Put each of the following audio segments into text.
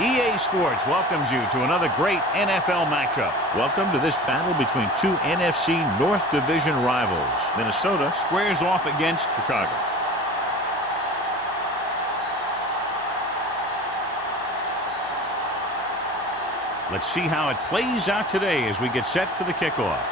EA Sports welcomes you to another great NFL matchup. Welcome to this battle between two NFC North Division rivals. Minnesota squares off against Chicago. Let's see how it plays out today as we get set for the kickoff.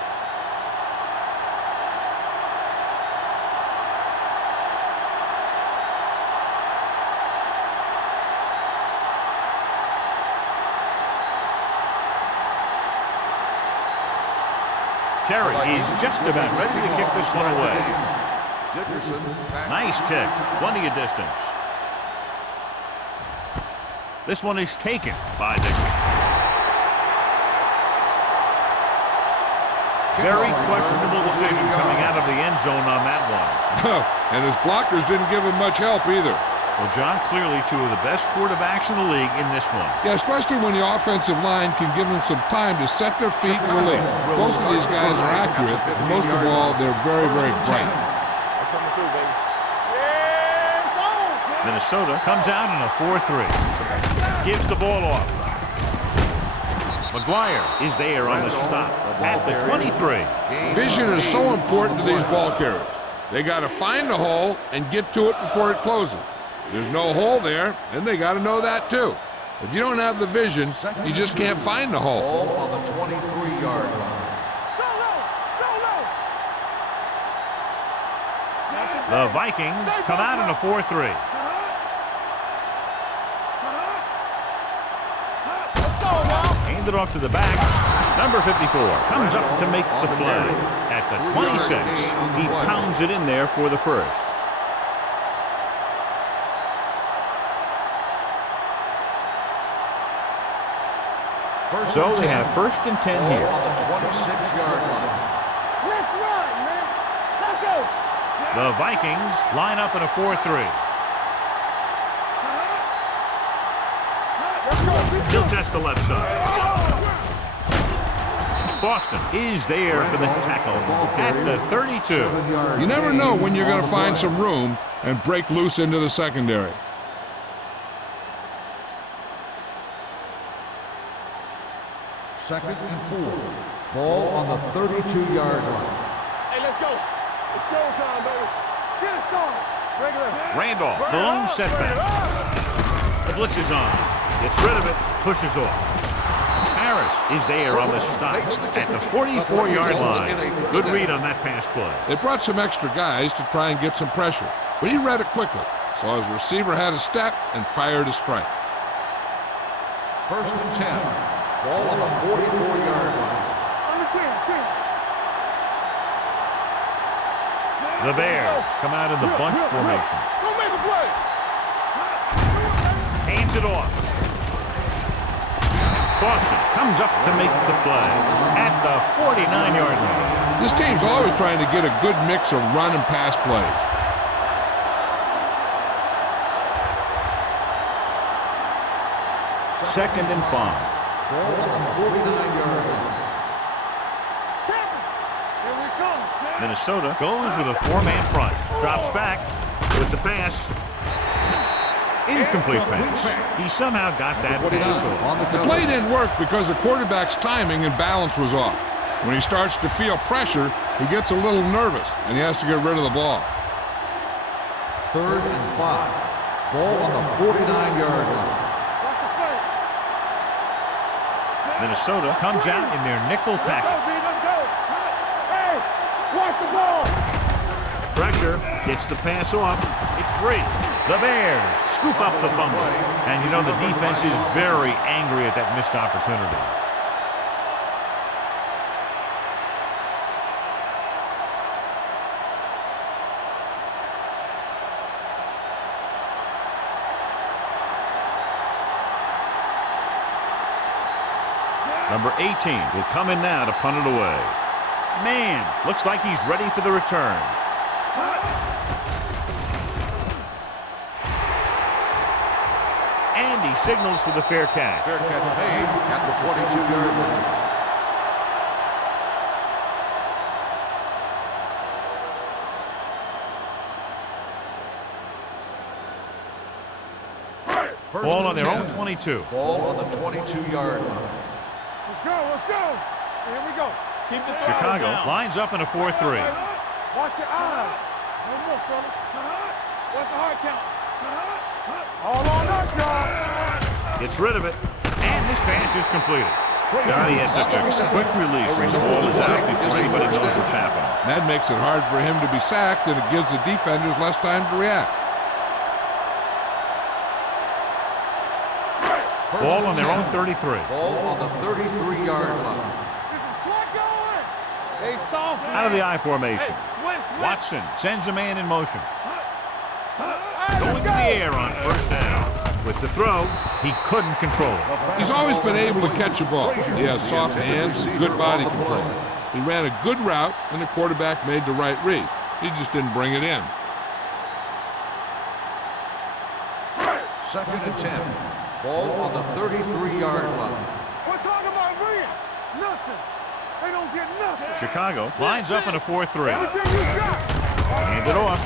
Terry is just about ready to kick this one away. Nice kick, plenty of distance. This one is taken by the... Very questionable decision coming out of the end zone on that one. And his blockers didn't give him much help either. Well, John, clearly two of the best quarterbacks in the league in this one. Yeah, especially when the offensive line can give them some time to set their feet and release. Both of these guys are accurate, and most of all, they're very, very bright. Minnesota comes out in a 4-3. Gives the ball off. McGuire is there on the stop at the 23. Vision is so important to these ball carriers. They got to find the hole and get to it before it closes. There's no hole there, and they got to know that too. If you don't have the vision, you just can't find the hole. Ball on the 23-yard line. The Vikings come out in a 4-3. Handed off to the back. Number 54 comes up to make the play. At the 26, he pounds it in there for the first. So they have 1st and 10 here. On the 26-yard line. Let's run, man. Let's go. The Vikings line up in a 4-3. He'll test the left side. Boston is there for the tackle at the 32. You never know when you're going to find some room and break loose into the secondary. Second and 4. Ball on the 32-yard line. Hey, let's go. It's showtime, baby. Get it started. Break it up. Randolph, the lone setback. The blitz is on. Gets rid of it, pushes off. Harris is there on the stop at the 44-yard line. Good read on that pass play. They brought some extra guys to try and get some pressure, but he read it quickly, so his receiver had a step and fired a strike. 1st and 10. Ball on the 44-yard line. The Bears come out in the bunch formation. Don't make a play. Hands it off. Boston comes up to make the play at the 49-yard line. This team's always trying to get a good mix of run and pass plays. Second and 5. Ball on the 49-yard line. Here we come. Minnesota goes with a 4-man front. Drops back with the pass. Incomplete pass. He somehow got that pass off. The play didn't work because the quarterback's timing and balance was off. When he starts to feel pressure, he gets a little nervous, and he has to get rid of the ball. 3rd and 5. Ball on the 49-yard line. Minnesota comes out in their nickel package. Let's go. Hey, watch the ball. Pressure gets the pass off. It's free. The Bears scoop up the fumble. And you know the defense is very angry at that missed opportunity. Number 18 will come in now to punt it away. Man, looks like he's ready for the return. And he signals for the fair catch. Fair catch made at the 22-yard line. First Ball and on their 10. own 22. Ball on the 22-yard line. Let's go, let's go. Here we go. Keep the Chicago lines up in a 4-3. Watch your eyes. No more, fella. What's the hard count? All on us, y'all. Gets rid of it, and this pass is completed. God, he has such a quick release when the ball is out before anybody knows what's happening. That makes it hard for him to be sacked, and it gives the defenders less time to react. Ball on their own 33. Ball on the 33-yard line. They soft. Out of the I formation. Switch. Watson sends a man in motion. Going to the air on first down. With the throw, he couldn't control it. He's always been able to catch a ball. He has soft hands and good body control. He ran a good route, and the quarterback made the right read. He just didn't bring it in. Second and 10. Ball on the 33-yard line. We're talking about reading. Nothing. They don't get nothing. Chicago lines up in a 4-3. Everything you got. Hand it off.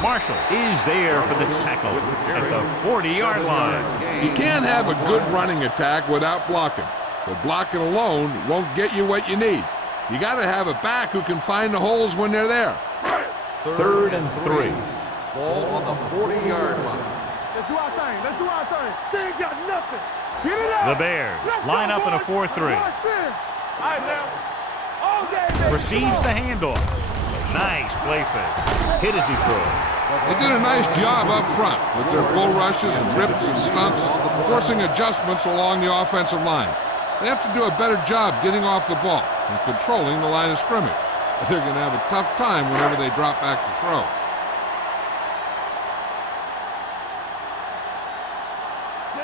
Marshall is there for the tackle at the 40-yard line. You can't have a good running attack without blocking, but blocking alone won't get you what you need. You got to have a back who can find the holes when they're there. Third and 3. Ball on the 40-yard line. Let's do our thing. Let's do our thing. They ain't got nothing. Get it out. The Bears Let's line go, up in a boys. 4-3. All right, now. All day, baby. Receives the handoff. Nice play fake. Hit as he throws. They did a nice job up front with their bull rushes and rips and stunts, forcing adjustments along the offensive line. They have to do a better job getting off the ball and controlling the line of scrimmage. They're going to have a tough time whenever they drop back to throw.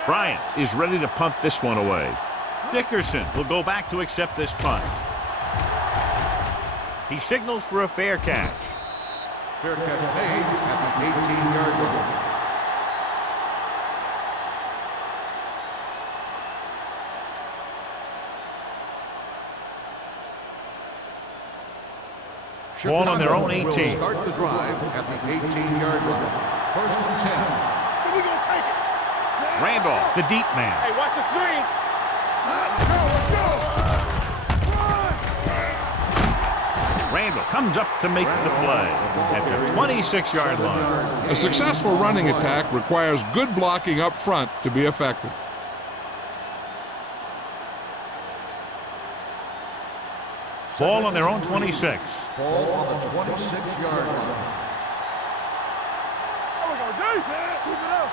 Bryant is ready to punt this one away. Dickerson will go back to accept this punt. He signals for a fair catch. Fair catch made at the 18-yard line. Ball on their own Chicago 18. will start the drive at the 18-yard line. First and 10. So we gonna take it. Randolph, the deep man. Hey, watch the screen. Let's go. Randall comes up to make the play at the 26-yard line. A successful running attack requires good blocking up front to be effective. Ball on their own 26. Ball on the 26-yard line. There we go, Jason. Keep it up.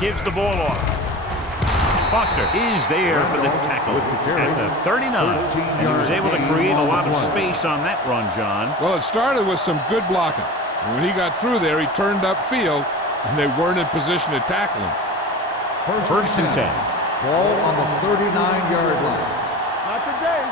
Gives the ball off. Foster is there for the tackle at the 39. And he was able to create a lot of space on that run, John. Well, it started with some good blocking. And when he got through there, he turned upfield, and they weren't in position to tackle him. First and 10. Ball on the 39-yard line. Not today.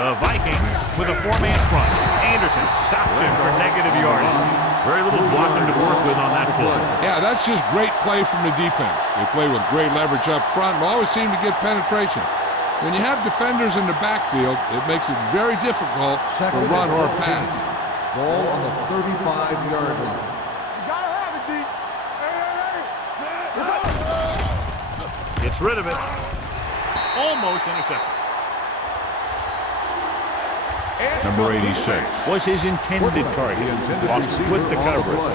The Vikings with a four-man front. Anderson stops him for negative yardage. Very little blocking to work with on that play. Yeah, that's just great play from the defense. They play with great leverage up front and always seem to get penetration. When you have defenders in the backfield, it makes it very difficult to run or pass. Ball on the 35-yard line. You gotta have it, D. Hey. Gets rid of it. Almost intercepted. Number 86 was his intended target. Lost with the coverage.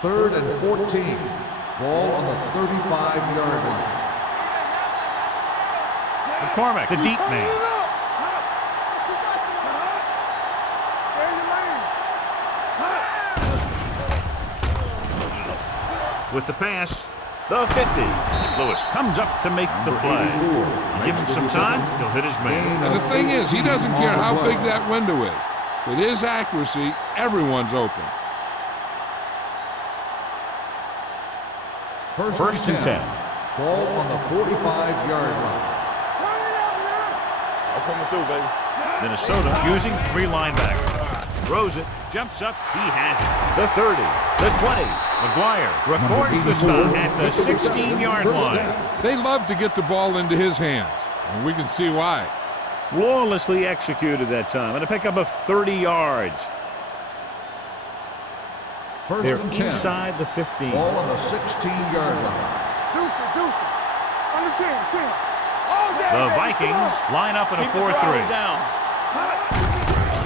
Third and 14. Ball on the 35-yard line. McCormick, the deep man. With the pass, the 50. Lewis comes up to make the play. You give him some time, he'll hit his man. And the thing is, he doesn't care how big that window is. With his accuracy, everyone's open. First and 10. Ball on the 45-yard line. I'm coming through, baby. Minnesota using three linebackers. Throws it, jumps up, he has it. The 30, the 20. McGuire records the stop at the 16-yard line. They love to get the ball into his hands. And we can see why. Flawlessly executed that time, and a pickup of 30 yards. First They're and 10. inside the 15. Ball on the 16-yard line. Deuce. On the 10. The Vikings line up in a 4-3.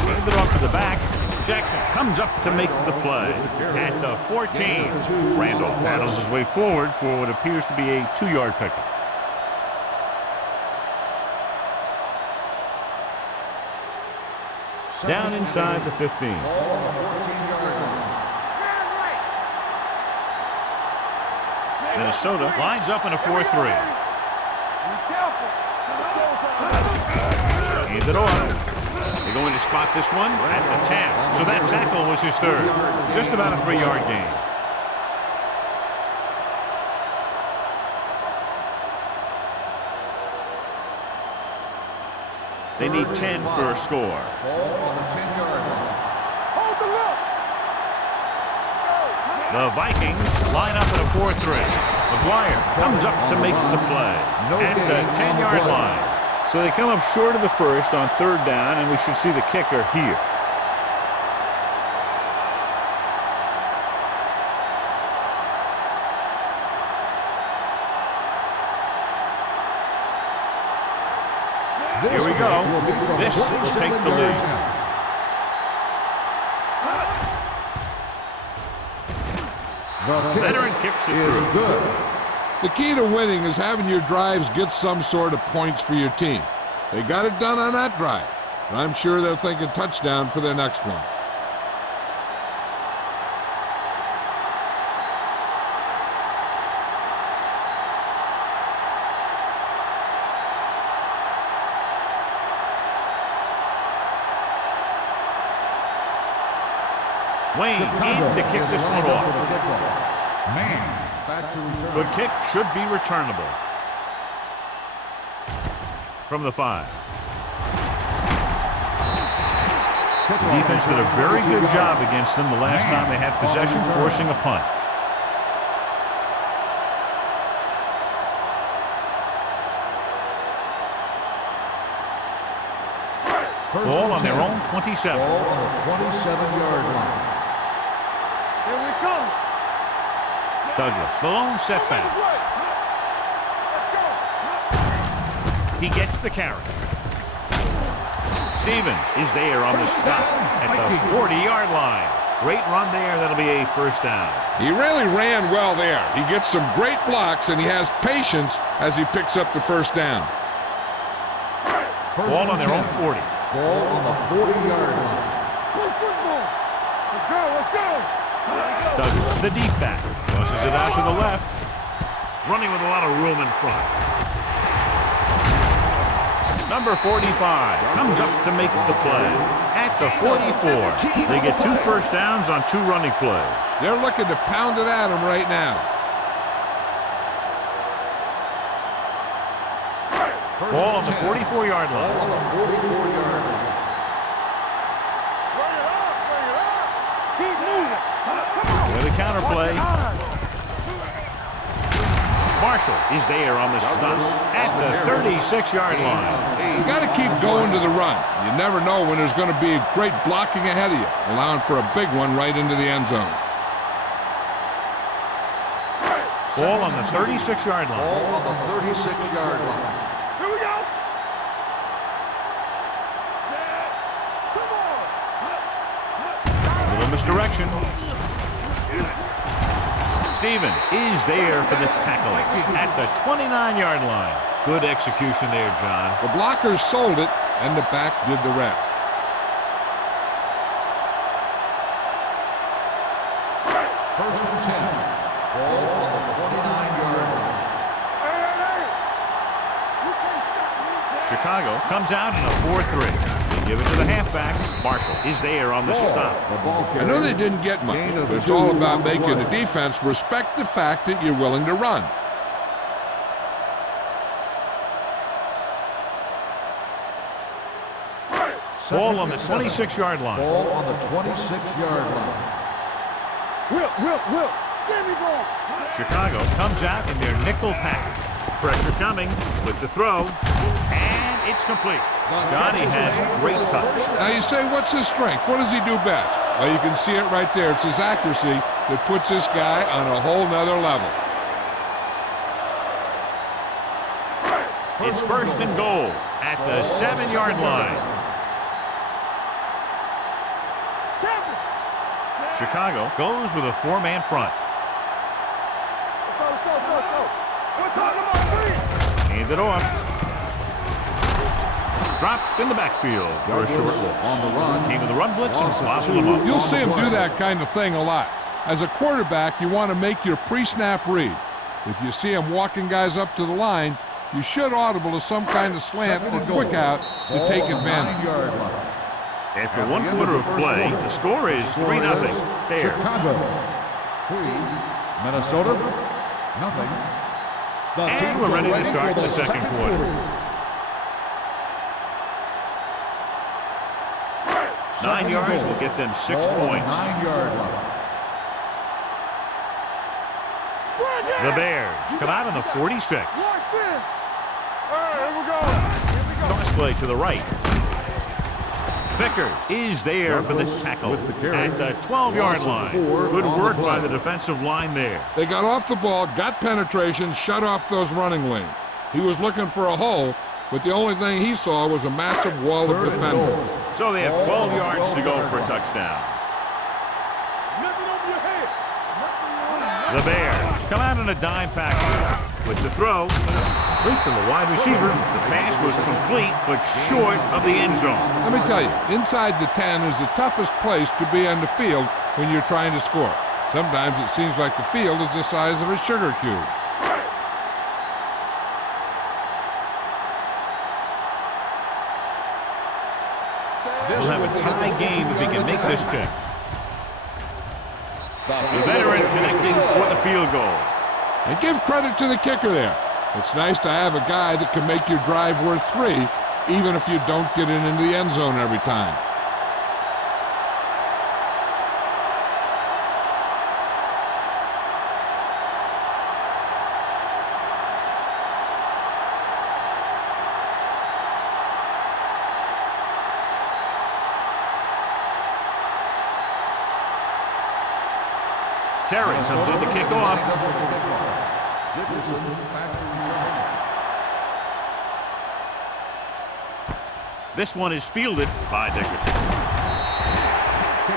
Hand it off to the back. Jackson comes up to make the play at the 14. Randolph paddles his way forward for what appears to be a 2-yard pickup. Down inside the 15. Ball on the 14-yard line. Minnesota lines up in a 4-3. Hand it off. They're going to spot this one at the 10. So that tackle was his third. Just about a 3-yard gain. They need 10 for a score. Ball on the 10-yard line. The Vikings line up in a 4-3. McGuire comes up to make the play at the 10-yard line. So they come up short of the first on 3rd down, and we should see the kicker here. Here we go. This will take the lead. Veteran kicks it through. Good. The key to winning is having your drives get some sort of points for your team. They got it done on that drive, and I'm sure they're thinking touchdown for their next one. Wayne in to kick this one off. Man, back to return. Good kick should be returnable. From the 5. The defense did a very good job against them the last time they had possession, forcing a punt. Ball on their own 27. Ball on the 27-yard line. Here we come. Douglas, the lone setback. He gets the carry. Stevens is there on the stop at the 40-yard line. Great run there. That'll be a 1st down. He really ran well there. He gets some great blocks, and he has patience as he picks up the 1st down. Ball on their own 40. Ball on the 40-yard line. Play football. Let's go. Douglas, the deep back, tosses it out to the left. Running with a lot of room in front. Number 45 comes up to make the play at the 44. They get 2 first downs on 2 running plays. They're looking to pound it at him right now. Ball on the 44-yard line. Ball on the 44-yard line. Bring it up. Keep moving. Come on. With a counter play. Marshall is there on the stop at the 36-yard line. You got to keep going to the run. You never know when there's going to be great blocking ahead of you, allowing for a big one right into the end zone. Ball on the 36-yard line. Ball on the 36-yard line. Here we go. Set. Come on. A little misdirection. Stevens is there for the tackle at the 29-yard line. Good execution there, John. The blockers sold it, and the back did the rest. First and 10. Ball on the 29-yard line. Hey. You can't stop me. Chicago comes out in a 4-3. They give it to the halfback. Marshall is there on the stop. I know they didn't get much, but it's all about making the defense respect the fact that you're willing to run. Ball on the 26-yard line. Ball on the 26-yard line. Will. Chicago comes out in their nickel package. Pressure coming with the throw, and it's complete. Johnny has great touch. Now you say, what's his strength? What does he do best? Well, you can see it right there. It's his accuracy that puts this guy on a whole nother level. It's first and goal at the 7-yard line. Chicago goes with a 4-man front. Hand it off. Dropped in the backfield for a short loss. On the run. Came with the run blitz and bobbled him up. You'll see him do that kind of thing a lot. As a quarterback, you want to make your pre-snap read. If you see him walking guys up to the line, you should audible to some kind of slant or quick out to take advantage. After 1 quarter of play, the score is 3-0. Bears. Chicago 3, Minnesota 0. And we're ready to start the second quarter. 9 yards will get them 6 points. 9-yard line. The Bears come out on the 46. Cross play to the right. Vickers is there for the tackle at the 12-yard line. Good work by the defensive line there. They got off the ball, got penetration, shut off those running lanes. He was looking for a hole, but the only thing he saw was a massive wall of defenders. So they have 12 yards to go for a touchdown. The Bears come out in a dime package with the throw. Complete to the wide receiver. The pass was complete, but short of the end zone. Let me tell you, inside the 10 is the toughest place to be on the field when you're trying to score. Sometimes it seems like the field is the size of a sugar cube. We'll have a tie game if he can make this kick. The veteran connecting for the field goal. And give credit to the kicker there. It's nice to have a guy that can make your drive worth 3, even if you don't get it into the end zone every time. Terry comes in to kick off. This one is fielded by Dickerson.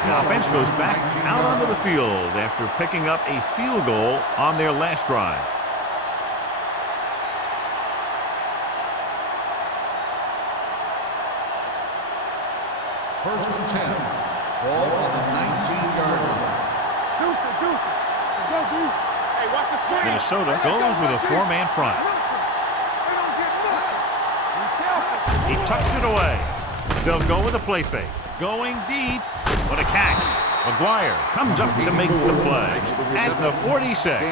The offense goes back out onto the field after picking up a field goal on their last drive. First and 10. Ball on the 19-yard line. Minnesota goes with a 4-man front. He tucks it away. They'll go with a play fake. Going deep. What a catch. McGuire comes up to make the play. At the 46,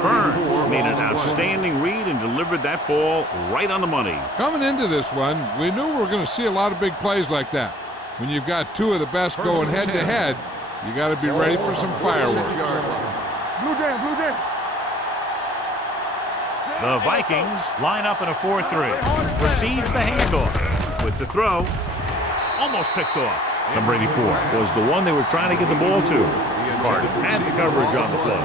Burns made an outstanding read and delivered that ball right on the money. Coming into this one, we knew we were going to see a lot of big plays like that. When you've got two of the best going head-to-head, you got to be ready for some fireworks. Blue Jam. The Vikings line up in a 4-3. Receives the handoff with the throw. Almost picked off. Number 84 was the one they were trying to get the ball to. Carter had the coverage on the play.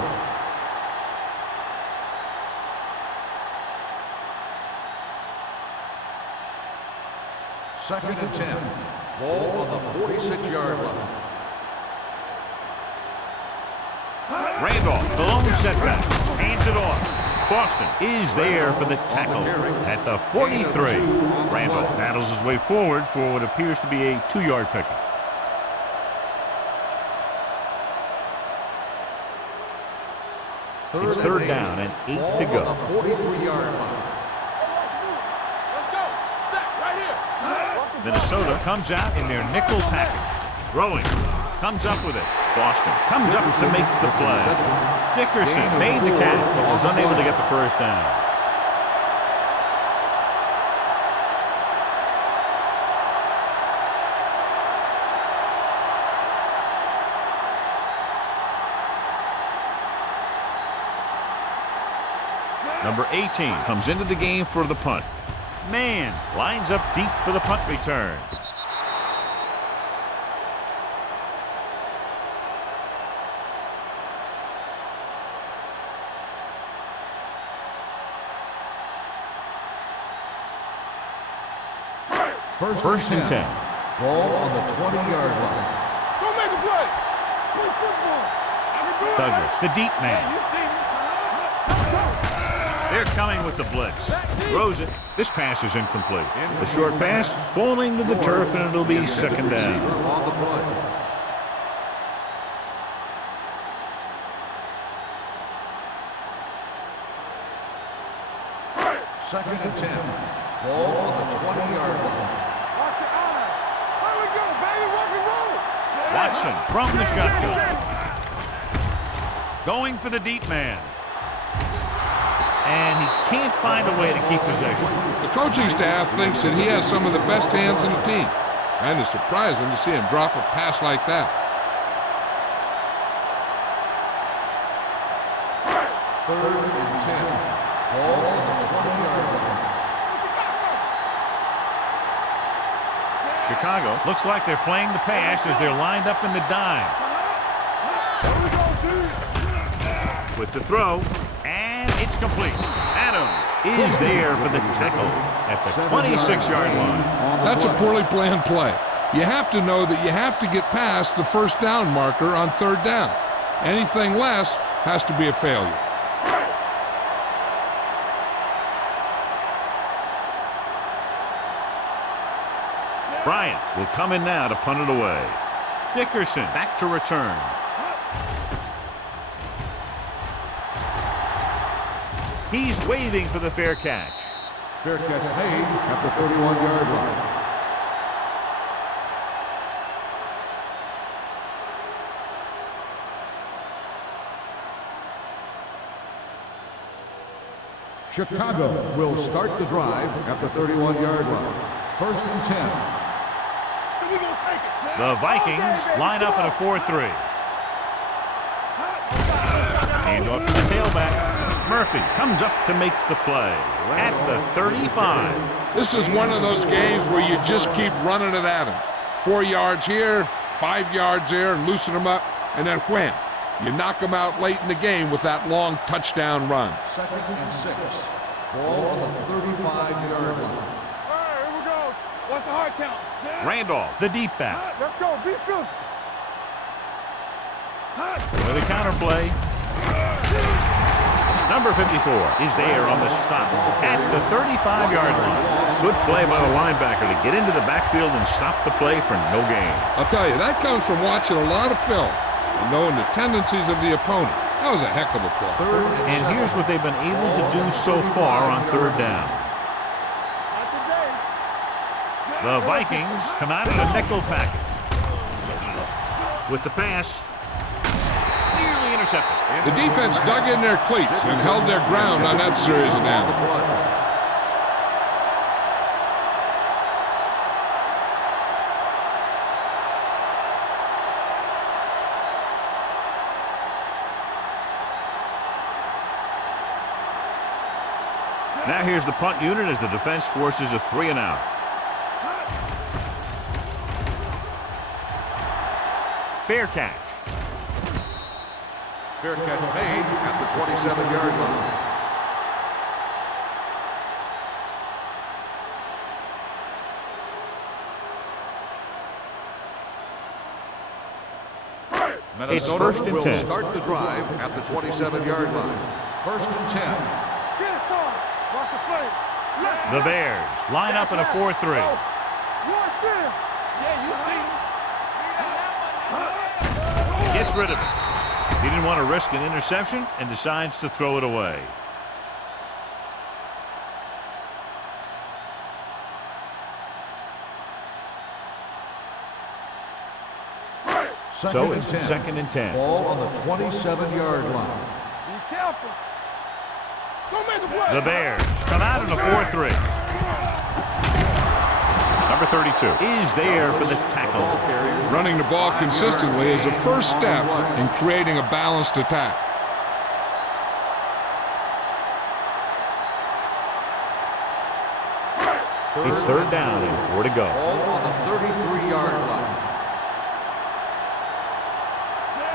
Second and 10. Ball on the 46-yard line. Randolph, the lone setback, hands it off. Boston is there for the tackle at the 43. Randolph battles his way forward for what appears to be a 2-yard pickup. It's third down and 8 to go. On the 43-yard line. Let's go. Set right here. Minnesota comes out in their nickel package. Throwing. Comes up with it. Boston comes up to make the play. Dickerson made the catch, but was unable to get the first down. Number 18 comes into the game for the punt. Man lines up deep for the punt return. First and 10. Ball on the 20-yard line. Go make a play. Play football. I can do it. Douglas, the deep man. You see me. They're coming with the blitz. Throws it. This pass is incomplete. The short pass falling to the turf, and it'll be second down. On the play. Second and 10. Ball on the 20-yard line. Watch your eyes. There we go, baby. Rock and roll. Watson from the shotgun. Going for the deep man. And he can't find a way to keep possession. The coaching staff thinks that he has some of the best hands in the team. And it's surprising to see him drop a pass like that. Third and 10. Ball on the 20-yard line. Chicago looks like they're playing the pass as they're lined up in the dime. With the throw, and it's complete. Adams is there for the tackle at the 26-yard line. That's a poorly planned play. You have to know that you have to get past the first down marker on third down. Anything less has to be a failure. Bryant will come in now to punt it away. Dickerson back to return. He's waving for the fair catch. Fair catch made at the 31-yard line. Chicago will start the drive at the 31-yard line. First and 10. The Vikings line up in a 4-3. Hand off to the tailback. Murphy comes up to make the play at the 35. This is one of those games where you just keep running it at him. 4 yards here, 5 yards there, and loosen them up, and then wham. You knock them out late in the game with that long touchdown run. Second and 6. Ball on the 35-yard line. All right, here we go. What's the hard count? Randolph, the deep back. Let's go. Be physical. With a counter play. Number 54 is there on the stop at the 35-yard line. Good play by the linebacker to get into the backfield and stop the play for no gain. I'll tell you, that comes from watching a lot of film and knowing the tendencies of the opponent. That was a heck of a play. And here's what they've been able to do so far on third down. The Vikings come out in a nickel package. With the pass, clearly intercepted. The defense dug in their cleats and held their ground on that series of downs. Now here's the punt unit as the defense forces a 3-and-out. Fair catch. Fair catch made at the 27-yard line. It's Minnesota first and will 10. start the drive at the 27-yard line. First and 10. Get it, son. Watch the play. The Bears line up in a 4-3. Watch him. Yeah, you see him. Gets rid of it. He didn't want to risk an interception and decides to throw it away. So it's second and 10. Ball on the 27-yard line. Be careful. Go make the play. The Bears come out in a 4-3. Number 32 is there for the tackle. Running the ball consistently is the first step in creating a balanced attack. It's third down and 4 to go. Ball on the 33-yard line.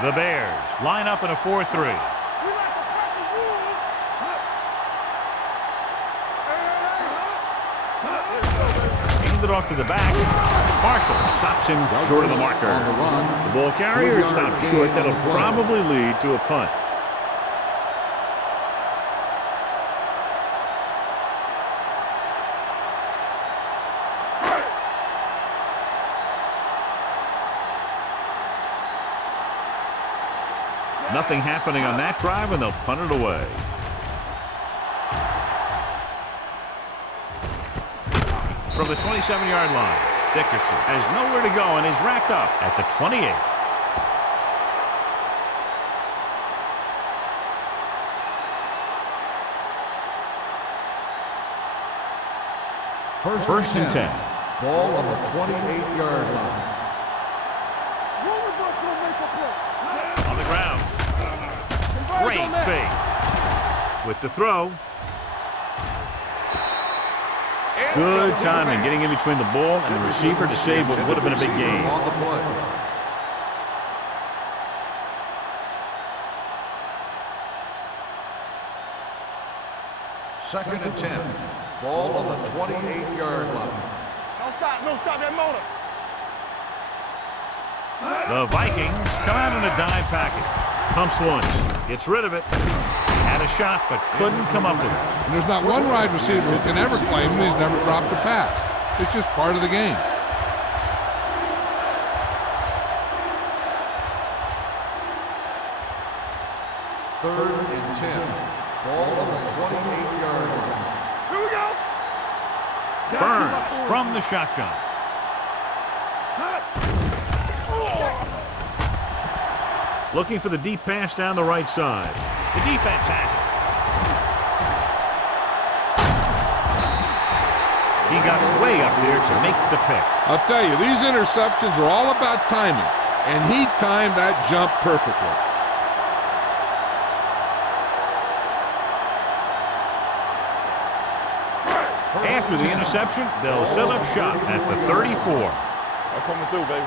The Bears line up in a 4-3. Hand it off to the back. Marshall stops him short of the marker. On the run. The ball carrier stops short. That'll probably lead to a punt. Nothing happening on that drive, and they'll punt it away. From the 27-yard line, Dickerson has nowhere to go and is wrapped up at the 28. First and 10. Ball on the 28-yard line. On the ground. Great fake. With the throw. Good timing, getting in between the ball and the receiver to save what would have been a big gain. On the play. Second and 10. Ball on the 28-yard line. Don't stop that motor. The Vikings come out in a dime package. Pumps once, gets rid of it. Had a shot, but couldn't come up with it. And there's not one wide receiver who can ever claim that he's never dropped a pass. It's just part of the game. Third and 10. Ball on the 28-yard line. Here we go. Burns from the shotgun. Looking for the deep pass down the right side. The defense has it. He got way up there to make the pick. I'll tell you, these interceptions are all about timing, and he timed that jump perfectly. After the interception, they'll set up shop at the 34. I'm coming through, baby.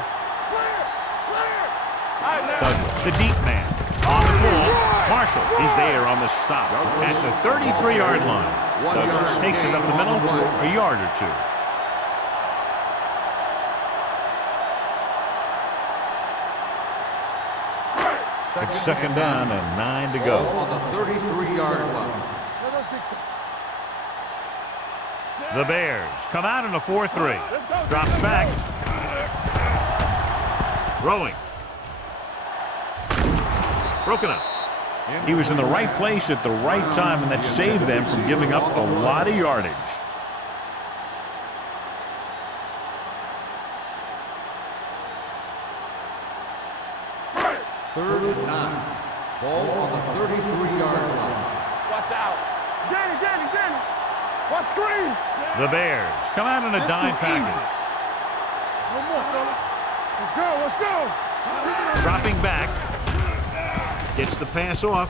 Douglas, the deep man, on the ball. Marshall is there on the stop at the 33-yard line. Douglas takes it up the middle for a yard or two. It's second down and 9 to go. On the 33-yard line. The Bears come out in a 4-3. Drops back. Throwing. Broken up. He was in the right place at the right time, and that saved them from giving up a lot of yardage. Third and 9. Ball on the 33-yard line. Watch out. Danny. Watch screen. The Bears come out in a dime package. One more, fella. Let's go. Dropping back. Gets the pass off.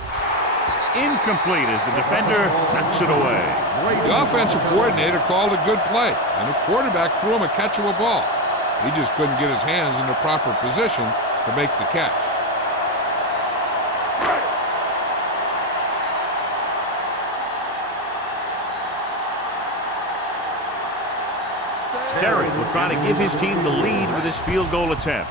Incomplete as the defender knocks it away. The offensive coordinator called a good play, and the quarterback threw him a catchable ball. He just couldn't get his hands in the proper position to make the catch. Terry will try to give his team the lead with this field goal attempt.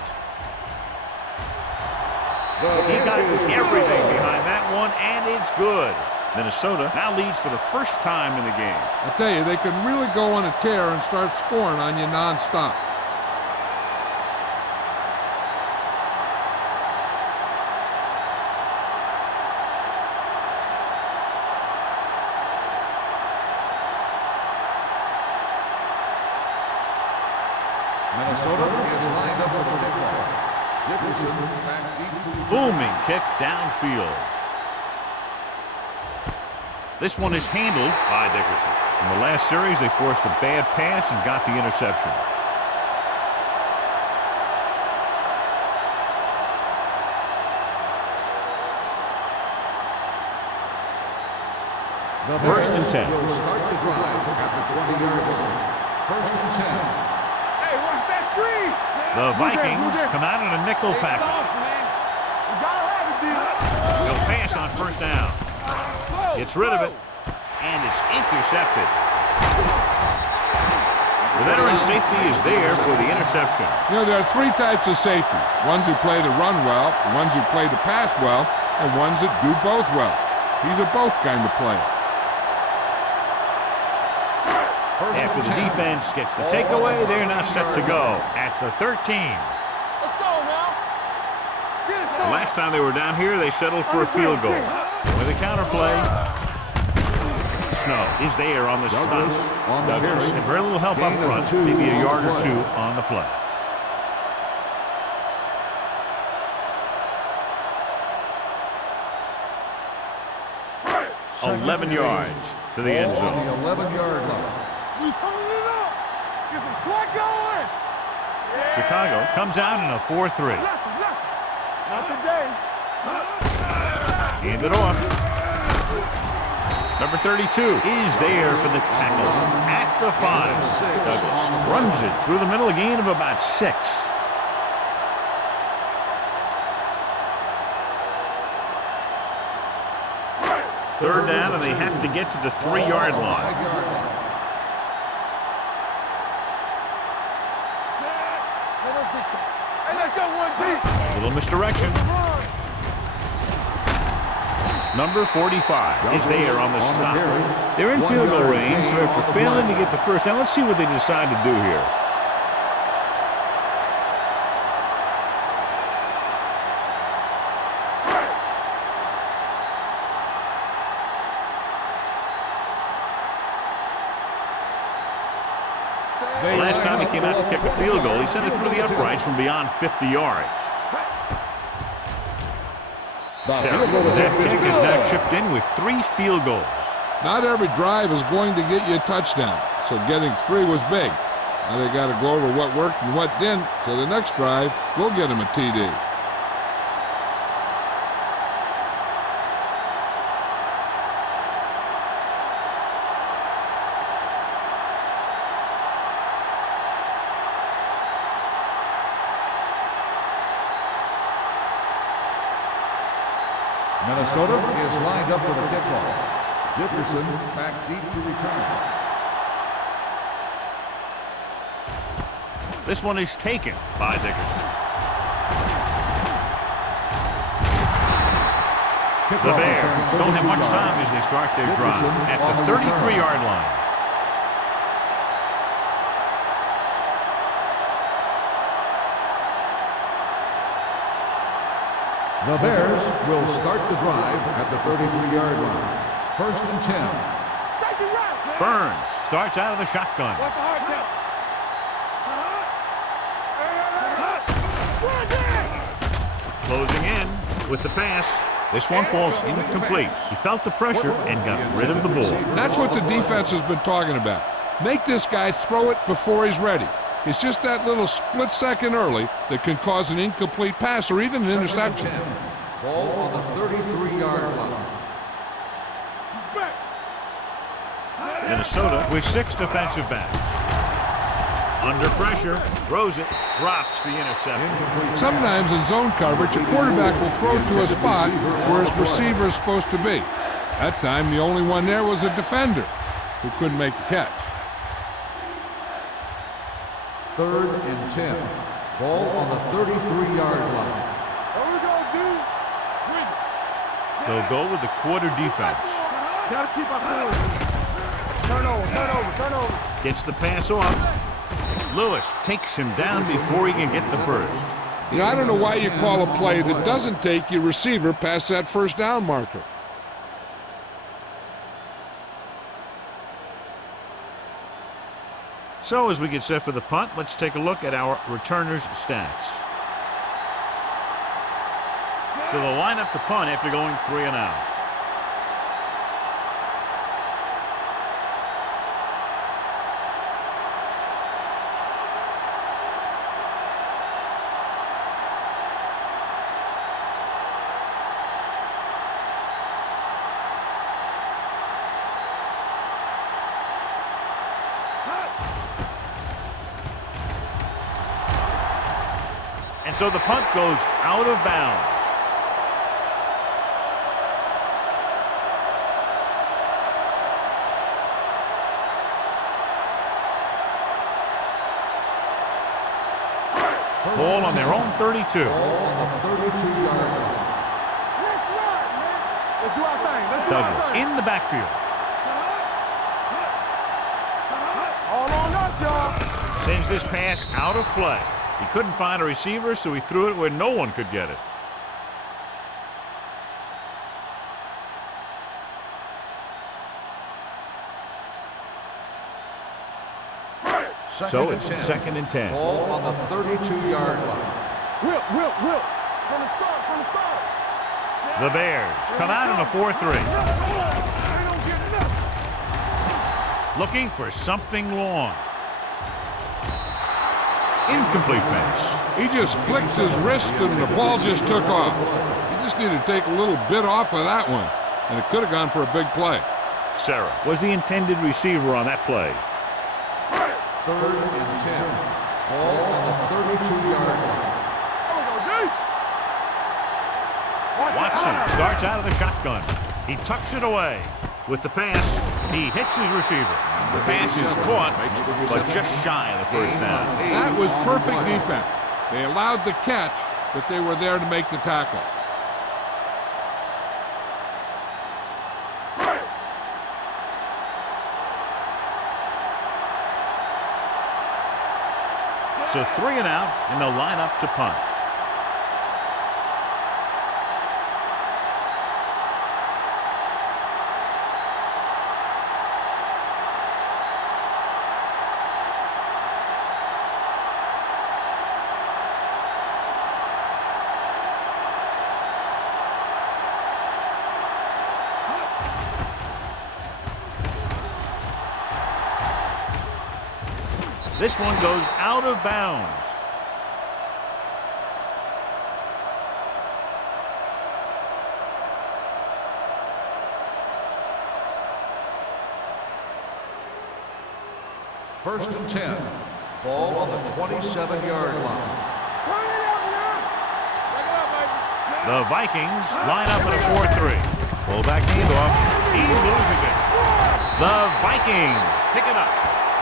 He got everything behind that one, and it's good. Minnesota now leads for the first time in the game. I tell you, they can really go on a tear and start scoring on you nonstop. Minnesota is lined up for the kickoff. Dickerson back deep to Booming kick downfield. This one is handled by Dickerson. In the last series, they forced a bad pass and got the interception. First and 10. will start the drive at the 20-yard line. First and 10. Hey, watch that screen. The Vikings come out in a nickel package. You gotta have it, dude. He'll pass on first down. Gets rid of it, and it's intercepted. The veteran safety is there for the interception. You know, there are three types of safety. Ones who play to run well, ones who play to pass well, and ones that do both well. He's a both kind of player. After the defense gets the takeaway, they're now set to go at the 13. Let's go now. The last time they were down here, they settled for a field goal. With a counter play, Snow is there on the stop. Douglas had very little help up front, maybe a yard or two on the play. Second 11 yards to the end Ball on zone. the 11-yard line. We turning it up. Get some slack going. Chicago comes out in a 4-3. Not today. Hand it off. Number 32 is there for the tackle at the 5. Douglas runs it through the middle, a gain of about 6. Third down, and they have to get to the 3-yard line. 5-yard line. Hey, let's go one deep. A little misdirection. Number 45 is there on the stop. They're in field goal range, so after failing to get the first down, let's see what they decide to do here. The last time he came out to kick a field goal, he sent it through the uprights from beyond 50 yards. That kick is now chipped in with 3 field goals. Not every drive is going to get you a touchdown, so getting 3 was big. Now they got to go over what worked and what didn't, so the next drive will get them a TD. Minnesota is lined up for the kickoff. Dickerson back deep to return. This one is taken by Dickerson. The Bears don't have much time as they start their drive at the 33-yard line. The Bears will start the drive at the 33-yard line. First and 10. Burns starts out of the shotgun. What's the hard count? Closing in with the pass. This one falls incomplete. He felt the pressure and got rid of the ball. That's what the defense has been talking about. Make this guy throw it before he's ready. It's just that little split second early that can cause an incomplete pass or even an interception. Ball on the 33-yard line. Minnesota with 6 defensive backs. Under pressure, throws it, drops the interception. Sometimes in zone coverage, a quarterback will throw to a spot where his receiver is supposed to be. That time, the only one there was a defender who couldn't make the catch. Third and 10. Ball on the 33-yard line. What we gonna do? They'll go with the quarter defense. Gotta keep our cool. Turn over. Gets the pass off. Lewis takes him down before he can get the first. You know, I don't know why you call a play that doesn't take your receiver past that first down marker. So as we get set for the punt, let's take a look at our returners' stats. So they'll line up the punt after going 3 and out. And so the punt goes out of bounds. Ball on their own 32. Ball on the 32-yard line. Let's do our thing. Let's do our Douglas thing. in the backfield. All on us, y'all. Sends this pass out of play. He couldn't find a receiver, so he threw it where no one could get it. So it's 2nd and 10. Ball on the 32-yard line. Whip. From the start. The Bears come out in a 4-3. Looking for something long. Incomplete pass. He just flicked his wrist and the ball just took off. He just needed to take a little bit off of that one, and it could have gone for a big play. Sarah was the intended receiver on that play. 3rd and 10. Ball on the 32-yard line. Watson starts out of the shotgun. He tucks it away. With the pass, he hits his receiver. The pass is caught, but just shy of the first down. That was perfect defense. They allowed the catch, but they were there to make the tackle. So 3 and out, and they'll line up to punt. This one goes out of bounds. First and 10. Ball on the 27-yard line. The Vikings line up in a 4-3. Fullback handoff. He loses it. The Vikings pick it up.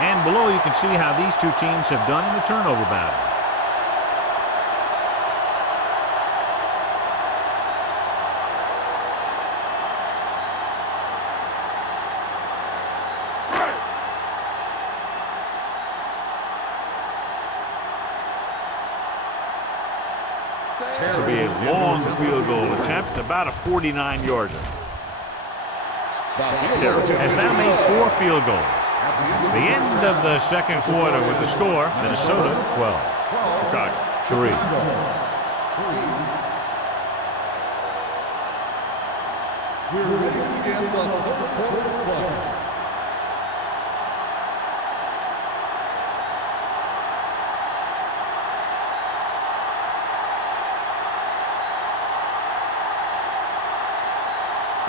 And below you can see how these two teams have done in the turnover battle. This will be a long field goal attempt, about a 49-yarder. Terrell has now made 4 field goals. It's the end of the second quarter with the score, Minnesota 12, Chicago 3. We're ready to begin the 3rd quarter of play.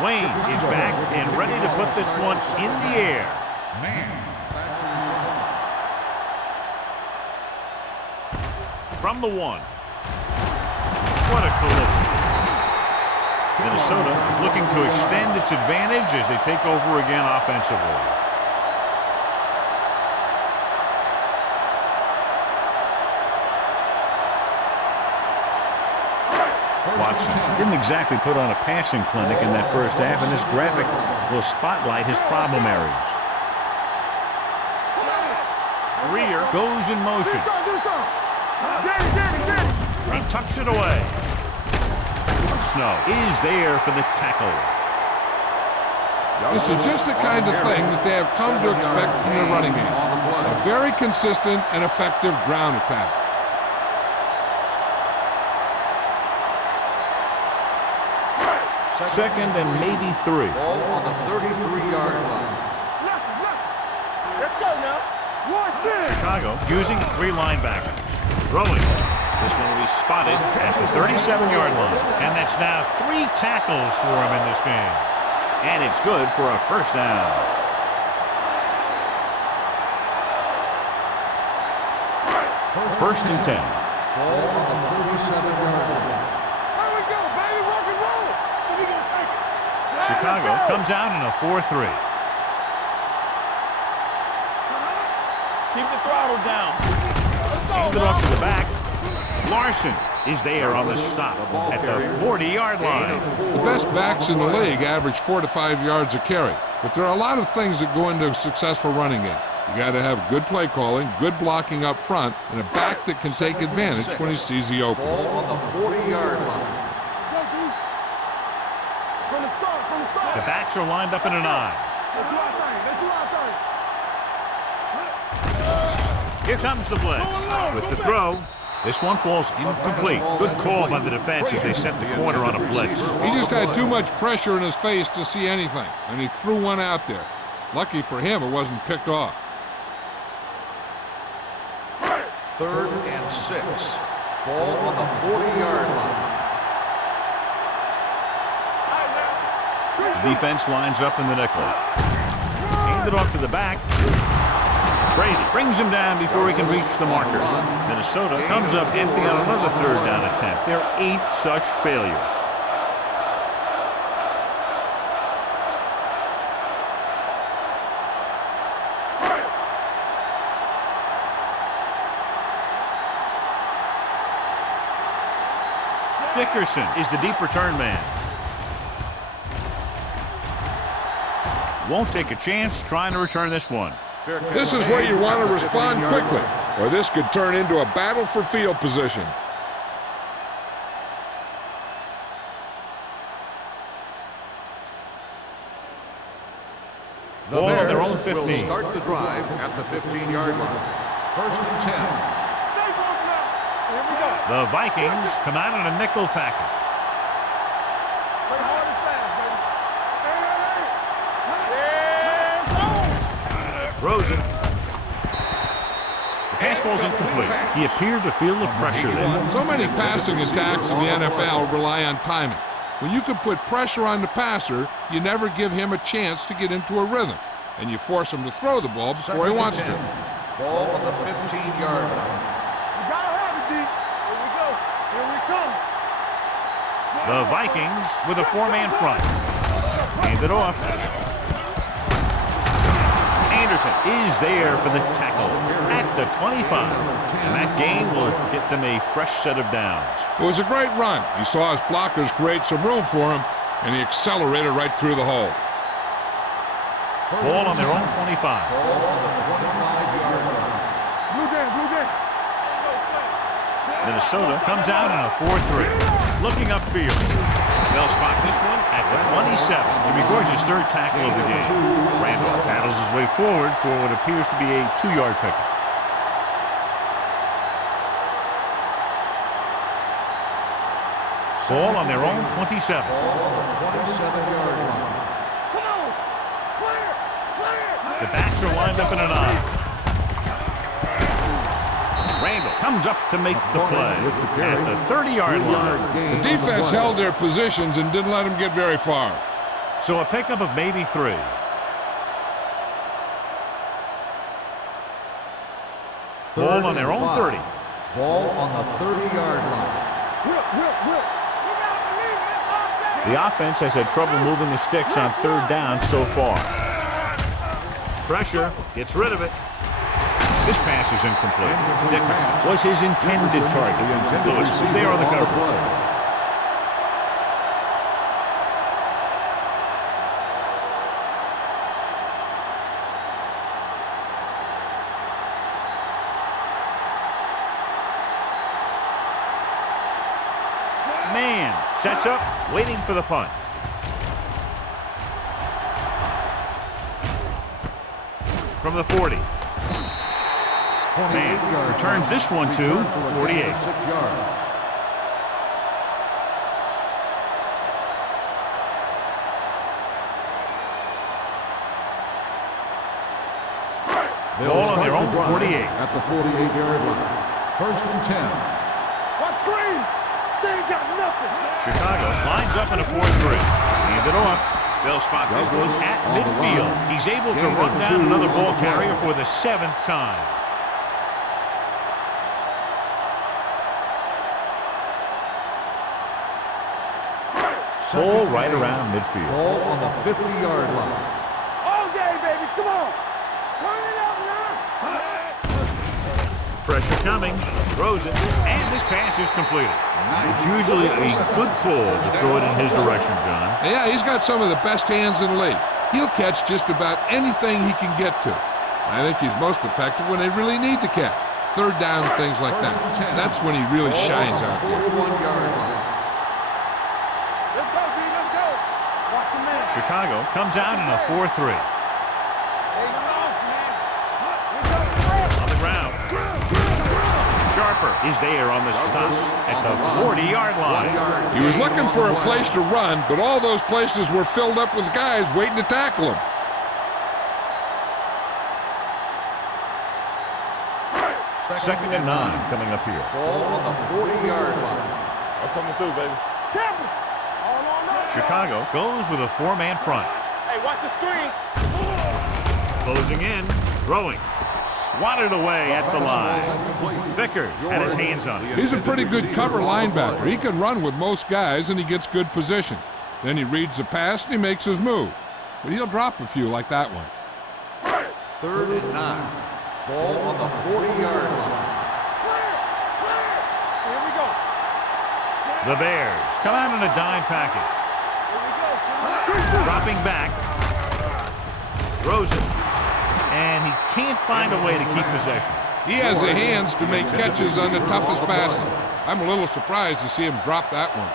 Wayne is back and ready to put this one in the air. From the 1. What a collision. Minnesota is looking to extend its advantage as they take over again offensively. Watson didn't exactly put on a passing clinic in that first half, and this graphic will spotlight his problem areas. Greer goes in motion. He tucks it away. Snow is there for the tackle. This is just the kind of thing that they have come to expect from their running game. A very consistent and effective ground attack. Second and maybe 3. Ball on the 33-yard line. Let's go now. Chicago using 3 linebackers. Throwing. This one will be spotted at the 37-yard line. And that's now 3 tackles for him in this game. And it's good for a first down. First and 10. Ball on the 47-yard line. There we go, baby. Rock and roll. So we gonna take it. Chicago comes out in a 4-3. Keep the throttle down. Hand it off to the back. Larson is there on the stop at the 40-yard line. The best backs in the league average 4 to 5 yards a carry, but there are a lot of things that go into a successful running game. You got to have good play calling, good blocking up front, and a back that can take advantage when he sees the open. Ball on the 40-yard line. From the start. The backs are lined up in an I. Let's do our thing. Here comes the blitz. With the throw, this one falls incomplete. Good call by the defense as they set the corner on a blitz. He just had too much pressure in his face to see anything, and he threw one out there. Lucky for him, it wasn't picked off. 3rd and 6. Ball on the 40-yard line. The defense lines up in the nickel. Hand it off to the back. Brady brings him down before he can reach the marker. Minnesota comes up empty on another 3rd down attempt. Their 8th such failure. Dickerson is the deep return man. Won't take a chance trying to return this one. This is where you want to respond quickly, or this could turn into a battle for field position. Ball on their own 15. Will start the drive at the 15-yard line. 1st and 10. Here we go. The Vikings come out in a nickel package. Play hard and fast, baby. Rosen. The pass falls incomplete. He appeared to feel the pressure there. So many passing attacks in the NFL rely on timing. When you can put pressure on the passer, you never give him a chance to get into a rhythm, and you force him to throw the ball before he wants to. Ball on the 15-yard line. You gotta have it, D. Here we go. Here we come. The Vikings with a 4-man front. Hand it off. Anderson is there for the tackle at the 25. And that gain will get them a fresh set of downs. It was a great run. He saw his blockers create some room for him, and he accelerated right through the hole. Ball on their own 25. Ball on the 25-yard line. Blue game. Minnesota comes out in a 4-3. Looking upfield. They'll spot this one at the 27. He records his 3rd tackle of the game. Randolph paddles his way forward for what appears to be a 2-yard pickup. Ball on their own 27. Ball on the 27-yard line. Come on. Clear. The backs are lined up in an I. Randall comes up to make the play at the 30-yard line. The defense held their positions and didn't let him get very far. So a pickup of maybe 3. Ball on their own 30. Ball on the 30-yard line. Whip. The offense has had trouble moving the sticks on 3rd down so far. Pressure, gets rid of it. This pass is incomplete. Dickerson was his intended target. Lewis was there on the cover. Man sets up, waiting for the punt. From the 40. Man returns this one to 48. 6 yards. Ball on their own 48. At the 48-yard line. 1st and 10. What screen? They ain't got nothing. Chicago lines up in a 4-3. Hand it off. They'll spot this one at midfield. He's able to run down another ball carrier for the 7th time. Ball right around midfield. Ball on the 50-yard line. All day, baby. Come on. Turn it up now. Pressure coming. Throws it. And this pass is completed. It's usually a good call to throw it in his direction, John. Yeah, he's got some of the best hands in the league. He'll catch just about anything he can get to. I think he's most effective when they really need to catch. Third down, things like that. That's when he really shines out there. 41-yard line. Let's go, B. Let's go. Watch him, man. Chicago comes out in a 4-3. Hey, soft, man. On the ground. Sharper is there on the stop at the 40-yard line. He was looking for a place to run, but all those places were filled up with guys waiting to tackle him. Second and 9 coming up here. Ball on the 40-yard line. I'm coming through, baby. Temple. All on up. Chicago goes with a 4-man front. Hey, watch the screen. Closing in, throwing. Swatted away at the line. Vickers had his hands on it. He's a pretty good cover linebacker. He can run with most guys, and he gets good position. Then he reads the pass, and he makes his move. But he'll drop a few like that one. 3rd and 9. Ball on the 40-yard line. Here we go. The Bears come out in a dime package. Here we go. Dropping back. Throws it. And he can't find a way to keep possession. He has the hands to make catches on the toughest passes. I'm a little surprised to see him drop that one.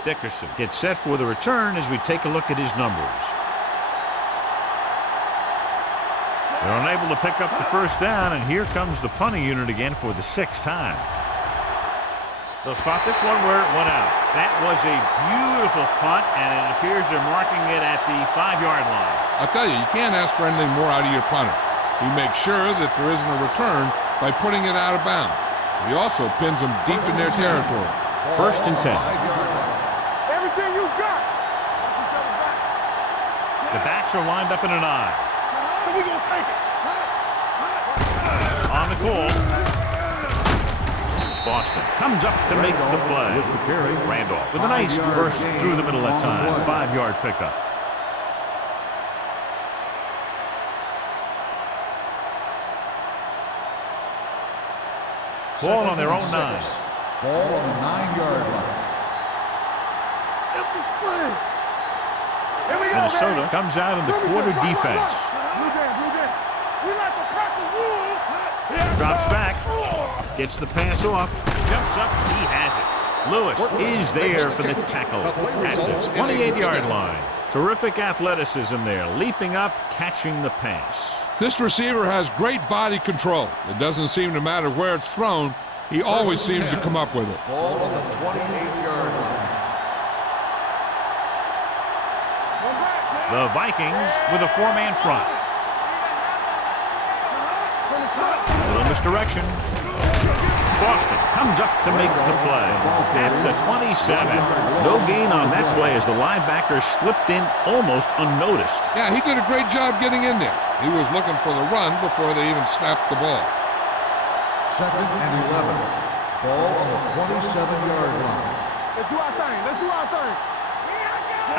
Dickerson gets set for the return as we take a look at his numbers. They're unable to pick up the first down, and here comes the punting unit again for the 6th time. They'll spot this one where it went out. That was a beautiful punt, and it appears they're marking it at the 5-yard line. I'll tell you, you can't ask for anything more out of your punter. He makes sure that there isn't a return by putting it out of bounds. He also pins them deep in their territory. 1st and 10. Everything you got. Watch each other back. The backs are lined up in an eye. So we gonna take it. On the call. Boston comes up to make the play. Randolph with a nice burst through the middle that time. 5-yard pickup. Ball on their own 9. Ball on the 9-yard line. Empty split. Here we go, Minnesota baby. comes out in the quarter defense. Blue Jam, Blue Jam. We like to crack the wool. Drops back. Gets the pass off. Jumps up. He has it. Lewis is there for the tackle at the 28-yard line. Terrific athleticism there. Leaping up, catching the pass. This receiver has great body control. It doesn't seem to matter where it's thrown. He always seems to come up with it. Ball on the 28-yard line. The Vikings with a 4-man front. Little misdirection. Boston comes up to make the play at the 27. No gain on that play as the linebacker slipped in almost unnoticed. Yeah, he did a great job getting in there. He was looking for the run before they even snapped the ball. 2nd and 11. Ball on the 27-yard line. Let's do our thing. Let's do our thing.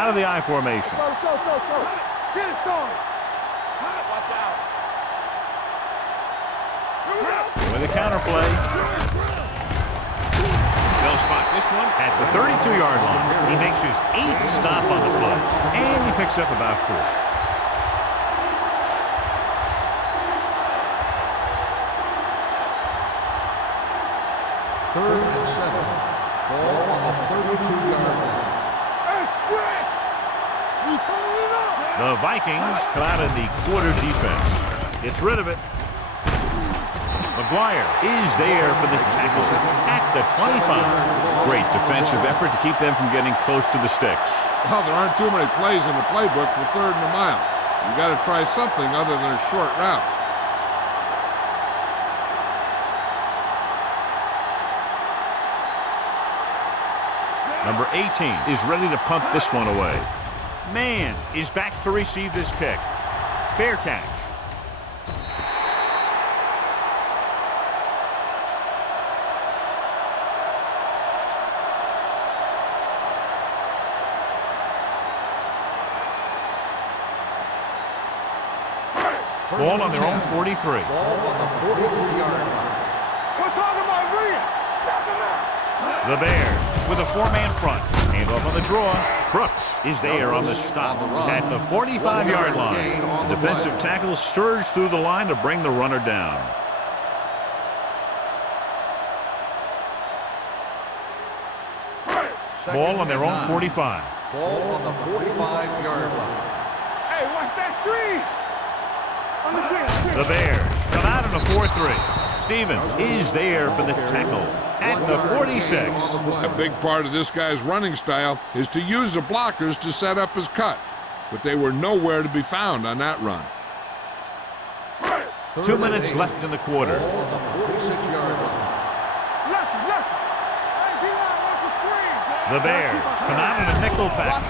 Out of the I formation. Let's go. Get it started. Watch out. Here we go. With a counterplay. They'll spot this one at the 32-yard line. He makes his 8th stop on the play, and he picks up about 4. Third and 7. Ball on the 32-yard line. Hey, stretch. We turning it up. The Vikings come out in the quarter defense. Gets rid of it. McGuire is there for the tackle at the 25. Great defensive effort to keep them from getting close to the sticks. Well, there aren't too many plays in the playbook for 3rd and a mile. You got to try something other than a short route. Number 18 is ready to punt this one away. Mann is back to receive this kick. Fair catch. Ball on their own 43. Ball on the 43-yard line. We're talking about Green. The Bears with a four-man front. Handoff on the draw. Brooks is there on the stop at the 45-yard line. The defensive tackle surged through the line to bring the runner down. Ball on their own 45. Ball on the 45-yard line. Hey, watch that screen. On the chin. The Bears come out in a 4-3. Stevens is there for the tackle at the 46. A big part of this guy's running style is to use the blockers to set up his cut, but they were nowhere to be found on that run. 2 minutes left in the quarter. Ball on the 46-yard line. Left. Hey, D-line, watch the screens. The Bears come out in a nickel pack.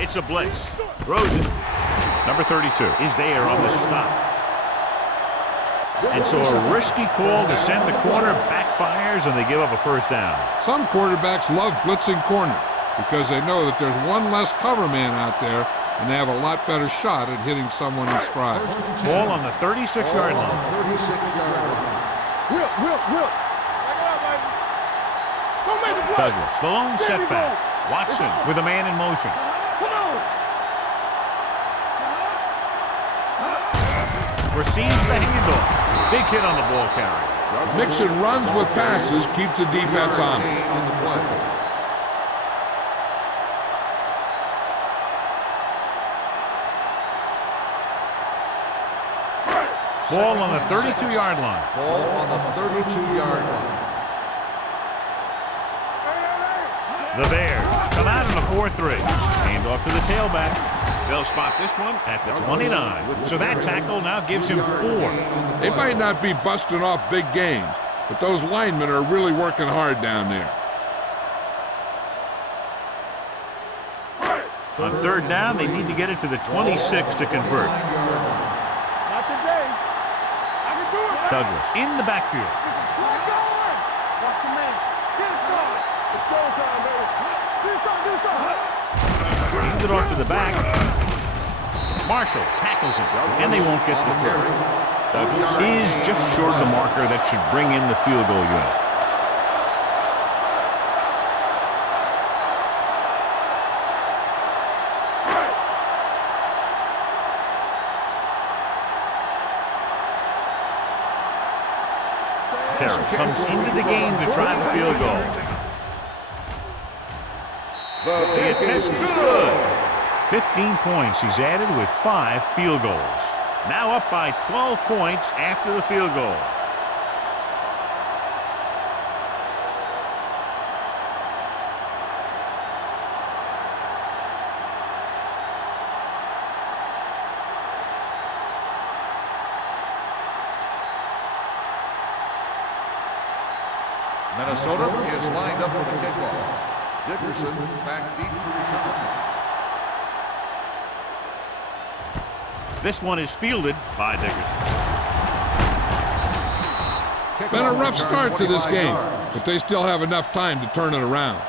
It's a blitz. Throws it. Number 32 is there on the stop. And so a risky call to send the corner backfires and they give up a first down. Some quarterbacks love blitzing corner because they know that there's one less cover man out there and they have a lot better shot at hitting someone in stride. Ball on the 36-yard line. 36-yard line. Whip. Back it up, baby. Don't make the play. Douglas, the lone setback. Watson with a man in motion. Come on. Receives the handoff. Big hit on the ball carrier. Mixing runs with passes keeps the defense on. Gain on the play. Ball on the 32-yard line. Ball on the 32-yard line. The Bears come out in a 4-3. Handoff to the tailback. They'll spot this one at the 29. So that tackle now gives him 4. They might not be busting off big games, but those linemen are really working hard down there. On third down, they need to get it to the 26 to convert. Not today. I can do it. Douglas in the backfield. Slow going. Watch your man. Get it going. It's showtime, baby. Do something. Hands it off to the back. Marshall tackles him, and they won't get the first. Douglas is just short of the marker that should bring in the field goal unit. Terry comes into the game to try the field goal. The attempt is good. 15 points he's added with 5 field goals. Now up by 12 points after the field goal. Minnesota is lined up for the kickoff. Dickerson back deep to return. This one is fielded by Dickerson. Been a rough start to this game, but they still have enough time to turn it around.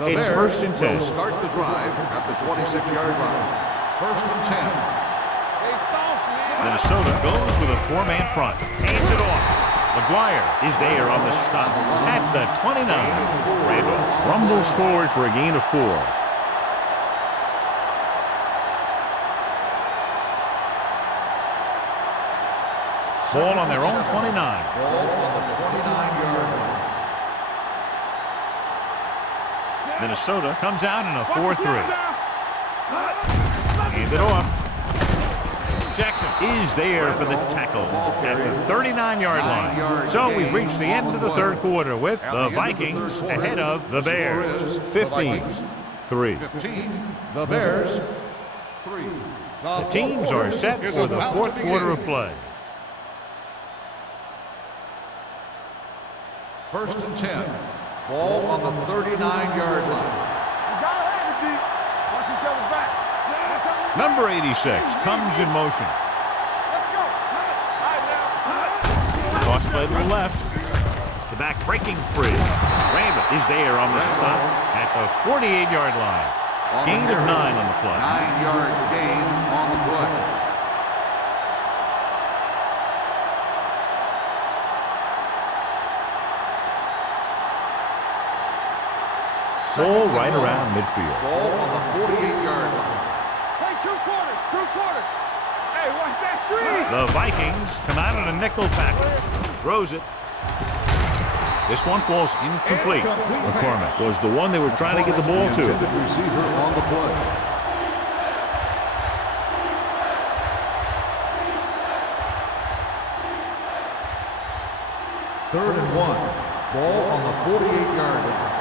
It's first and 10. Will start the drive at the 26-yard line. First and 10. Minnesota goes with a 4-man front. Hands it off. McGuire is there on the stop at the 29. Randall rumbles forward for a gain of 4. Ball on their own 29. Ball on the 29-yard line. Minnesota comes out in a 4-3. Hand it off. Jackson is there for the tackle at the 39-yard line. So we've reached the end of the third quarter with the Vikings ahead of the Bears. 15-3. 15. The Bears. 3. The teams are set for the fourth quarter of play. First and 10. Ball on the 39-yard line. Number 86 comes in motion. Toss play to the left. The back breaking free. Randall is there on the stop at the 48-yard line. Gain of 9 on the play. 9-yard gain on the play. Ball right around midfield. Ball on the 48-yard line. Play 2 quarters, 2 quarters. Hey, watch that screen. The Vikings come out in a nickel package. Throws it. This one falls incomplete. McCormick was the one they were trying to get the ball to. Intended receiver on the play. Third and 1. Ball on the 48-yard line.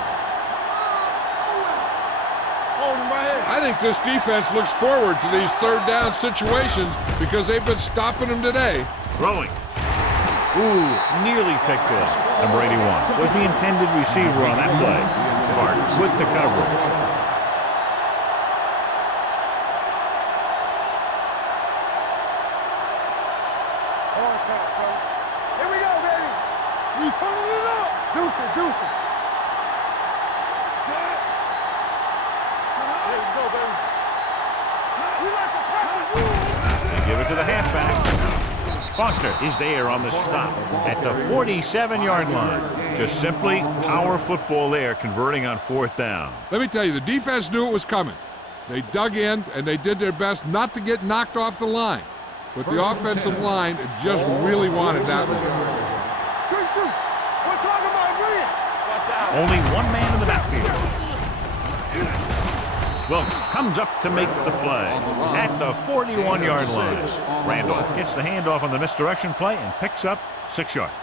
Hold him right here. I think this defense looks forward to these third down situations because they've been stopping them today. Throwing. Ooh, nearly picked off. Number 81 was the intended receiver on that play. Vargas with the coverage. Hard count, brother. Here we go, baby. We turning it up. Deuce it, deuce it. Set. There you go, baby. We like to practice. They give it to the halfback. Foster is there on the stop at the 47-yard line. Just simply power football there, converting on 4th down. Let me tell you, the defense knew it was coming. They dug in, and they did their best not to get knocked off the line. But the offensive line just really wanted that one. Good shoot. We're talking about brilliant. Watch out. Only one man in the backfield. Wilkes comes up to make the play at the 41-yard line. Randall gets the handoff on the misdirection play and picks up 6 yards.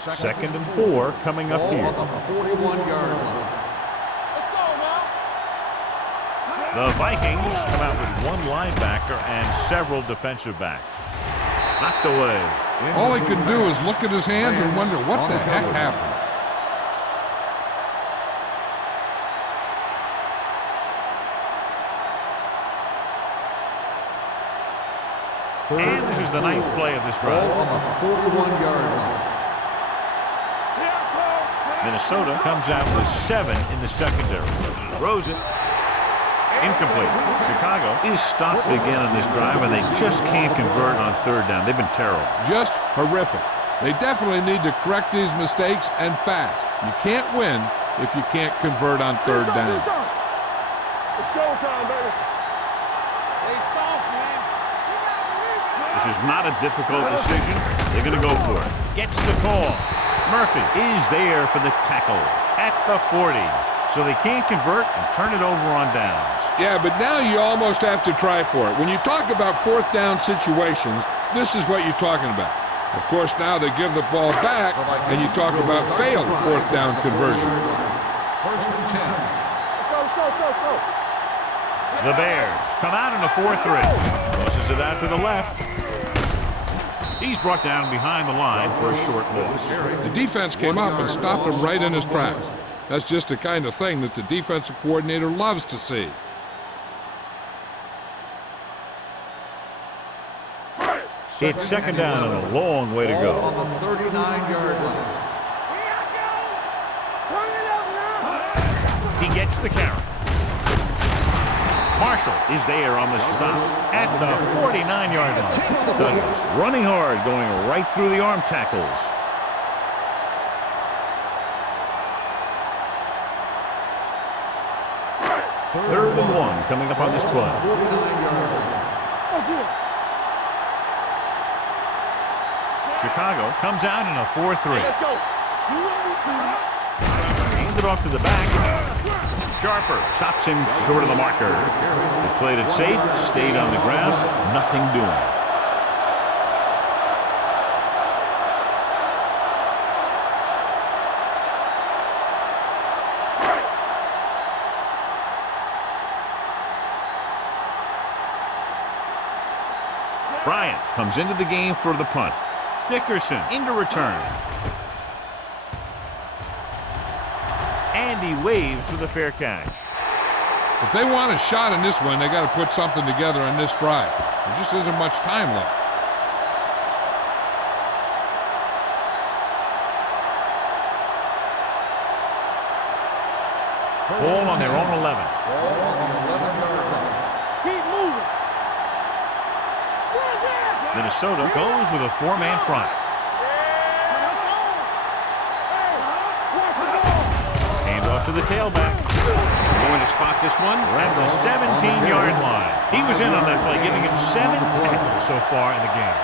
Second and 4 coming up here. On the 41-yard line. Let's go now. The Vikings come out with one linebacker and several defensive backs. Knocked away. All he could do is look at his hands and wonder what the heck happened. And this is the 9th play of this drive. Ball on the 41-yard line. Minnesota comes out with 7 in the secondary. Throws it. Incomplete. Chicago is stopped again on this drive, and they just can't convert on 3rd down. They've been terrible. Just horrific. They definitely need to correct these mistakes and fast. You can't win if you can't convert on 3rd down. It's showtime, baby. They soft, man. This is not a difficult decision. They're going to go for it. Gets the call. Murphy is there for the tackle at the 40. So they can't convert and turn it over on downs. Yeah, but now you almost have to try for it. When you talk about 4th down situations, this is what you're talking about. Of course, now they give the ball back, and you talk about failed 4th down conversion. First and 10. Let's go. The Bears come out in a 4-3. Tosses it out to the left. He's brought down behind the line for a short loss. The defense came up and stopped him right in his tracks. That's just the kind of thing that the defensive coordinator loves to see. It's 2nd down and a long way to Ball go. on the 39-yard line. He gets the carry. Marshall is there on the stop at the 49-yard line. Douglas running hard, going right through the arm tackles. Third and 1 coming up on this play. 49-yard line. Chicago comes out in a 4-3. Let's go. Hand it off to the back. Sharper stops him short of the marker. They played it safe, stayed on the ground, nothing doing. Bryant comes into the game for the punt. Dickerson into return. And he waves for the fair catch. If they want a shot in this one, they got to put something together on this drive. There just isn't much time left. Ball on their own 11. Ball on the 11-yard line. Keep moving. Minnesota goes with a 4-man front. Hands off to the tailback. Going to spot this one at the 17-yard line. He was in on that play, giving him 7 tackles so far in the game.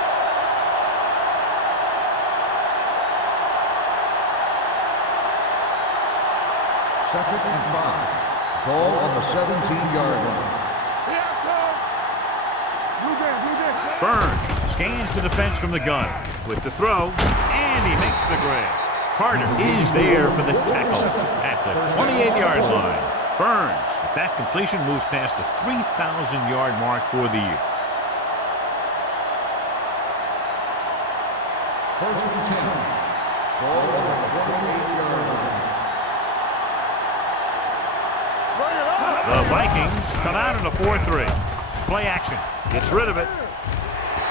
Second and 5. Ball on the 17-yard line. Burns scans the defense from the gun with the throw, and he makes the grab. Carter is there for the tackle at the 28-yard line. Burns, with that completion, moves past the 3,000-yard mark for the year. First and 10. Ball on the 28-yard line. The Vikings come out in a 4-3. Play action. Gets rid of it.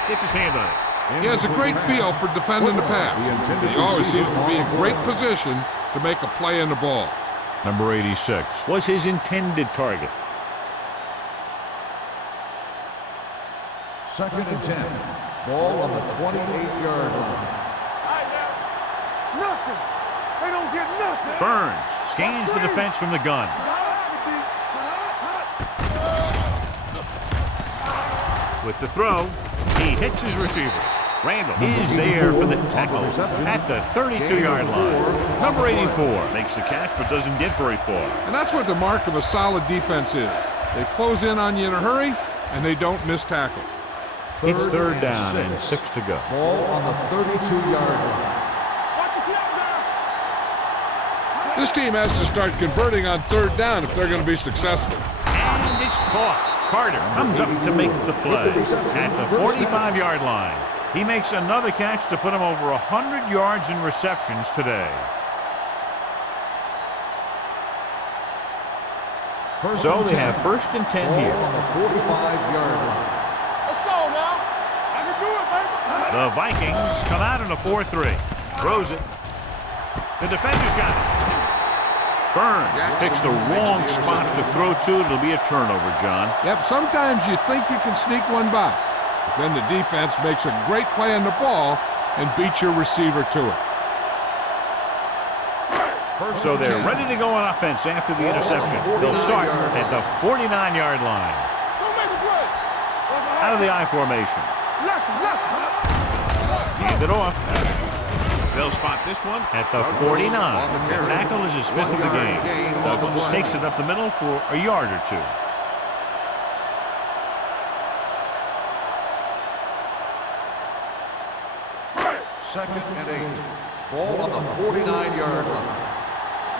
Gets his hand on it. He has a great feel for defending the pass. He always seems to be in great position to make a play in the ball. Number 86 was his intended target. Second and 10. Ball on the 28-yard line. Nothing. They don't get nothing. Burns scans the defense from the gun. With the throw, he hits his receiver. Randall is there for the tackle at the 32-yard line. Number 84 makes the catch but doesn't get very far. And that's what the mark of a solid defense is. They close in on you in a hurry, and they don't miss tackle. It's third down and 6 to go. Ball on the 32-yard line. This team has to start converting on third down if they're going to be successful. And it's caught. Carter comes up to make the play at the 45-yard line. He makes another catch to put him over 100 yards in receptions today. So they have first and 10 here. On the 45-yard line. Let's go now. I can do it, baby. The Vikings come out in a 4-3. Throws it. The defender's got it. Burns picks the wrong spot to throw to. It'll be a turnover, John. Yep, sometimes you think you can sneak one by. But then the defense makes a great play on the ball and beats your receiver to it. So they're ready to go on offense after the interception. They'll start at the 49-yard line. Out of the I formation. Hand it off. They'll spot this one at the 49. The tackle is his 5th of the game. Douglas takes it up the middle for a yard or 2. Second and 8. Ball on the 49-yard line.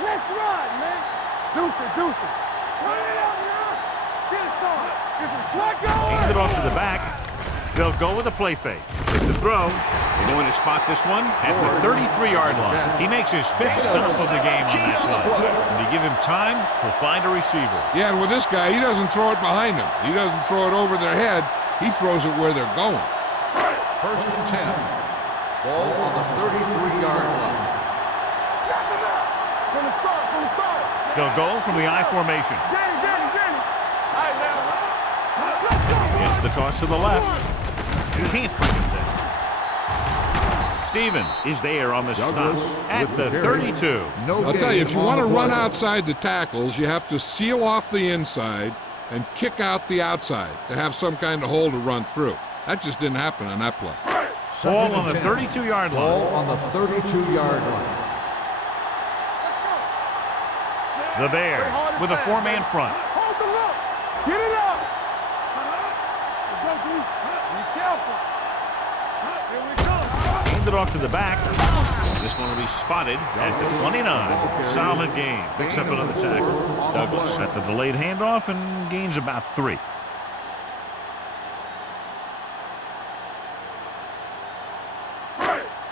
Let's run, man. Deuce it. Run it up, man. Get it started. Get some slack going. Hand it off to the back. They'll go with a play fake. With the throw, they're going to spot this one at the 33-yard line. He makes his 5th stop of the game on that play. When you give him time, he'll find a receiver. Yeah, and with this guy, he doesn't throw it behind him. He doesn't throw it over their head. He throws it where they're going. First and 10. Ball on the 33-yard line. From the start. They'll go from the I formation. Danny. All right, now. Let's go. It's the toss to the left. You can't bring him down. Stevens is there on the stop at the 32. I'll tell you, if you want to run outside the tackles, you have to seal off the inside and kick out the outside to have some kind of hole to run through. That just didn't happen on that play. Ball on the 32-yard line. Ball on the 32-yard line. The Bears with a 4-man front. Hold the look. Get it up. Let's go, D. Be careful. Here we go. Hand it off to the back. This one will be spotted at the 29. Solid game. Picks up another tackle. Douglas at the delayed handoff and gains about 3.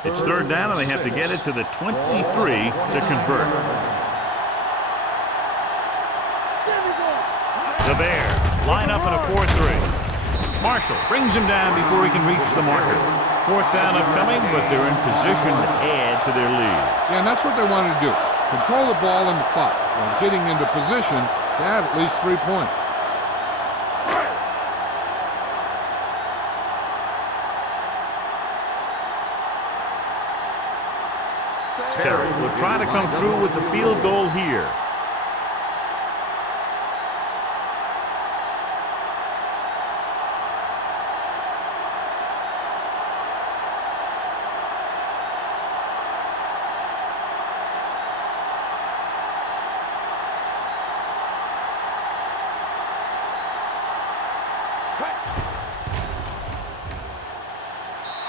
It's third down, and they have to get it to the 23 to convert. The Bears line up in a 4-3. Marshall brings him down before he can reach the marker. 4th down upcoming, but they're in position to add to their lead. Yeah, and that's what they wanted to do. Control the ball and the clock. while getting into position to have at least 3 points. Terry will try to come through with the field goal here.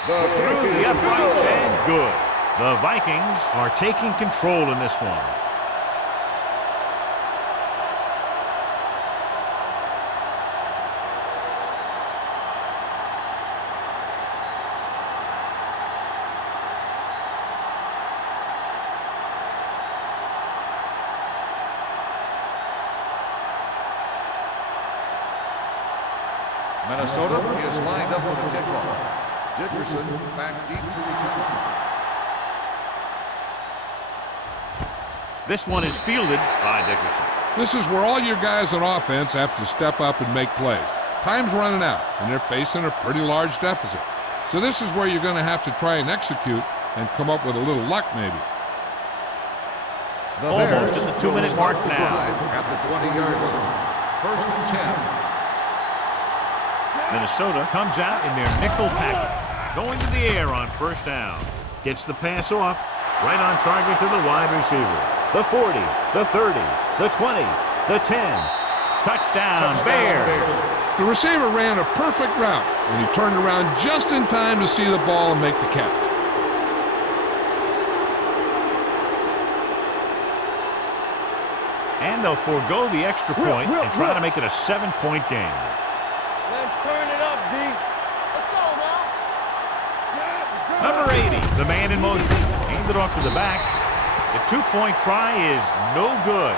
Through the uprights and good. The Vikings are taking control in this one. Minnesota is lined up for the kickoff. Dickerson back deep to return. This one is fielded by Dickerson. This is where all your guys on offense have to step up and make plays. Time's running out, and they're facing a pretty large deficit. So this is where you're going to have to try and execute and come up with a little luck, maybe. Almost at the 2-minute mark now. At the 20-yard line. 1st and 10. Minnesota comes out in their nickel package. Going to the air on 1st down. Gets the pass off. Right on target to the wide receiver. The 40, the 30, the 20, the 10. Touchdown, Bears. The receiver ran a perfect route, and he turned around just in time to see the ball and make the catch. And they'll forego the extra point and try to make it a 7-point game. Let's turn it up, D. Let's go now. Number 80, the man in motion. Aimed it off to the back. The 2-point try is no good.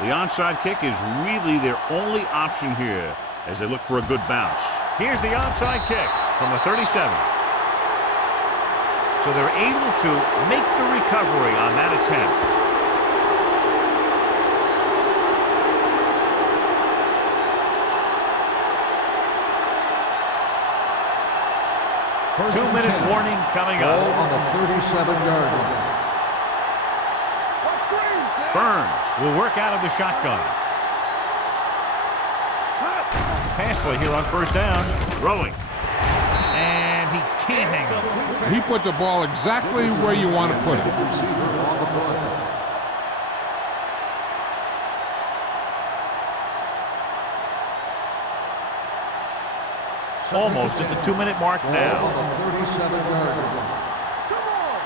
The onside kick is really their only option here as they look for a good bounce. Here's the onside kick from the 37. So they're able to make the recovery on that attempt. First 2-minute warning coming Ball up. on the 37-yard line. Burns will work out of the shotgun. Pass play here on 1st down. Throwing. And he can't hang on. He put the ball exactly where you want to put it. Almost at the 2-minute mark now. On the 37-yard line. Come on.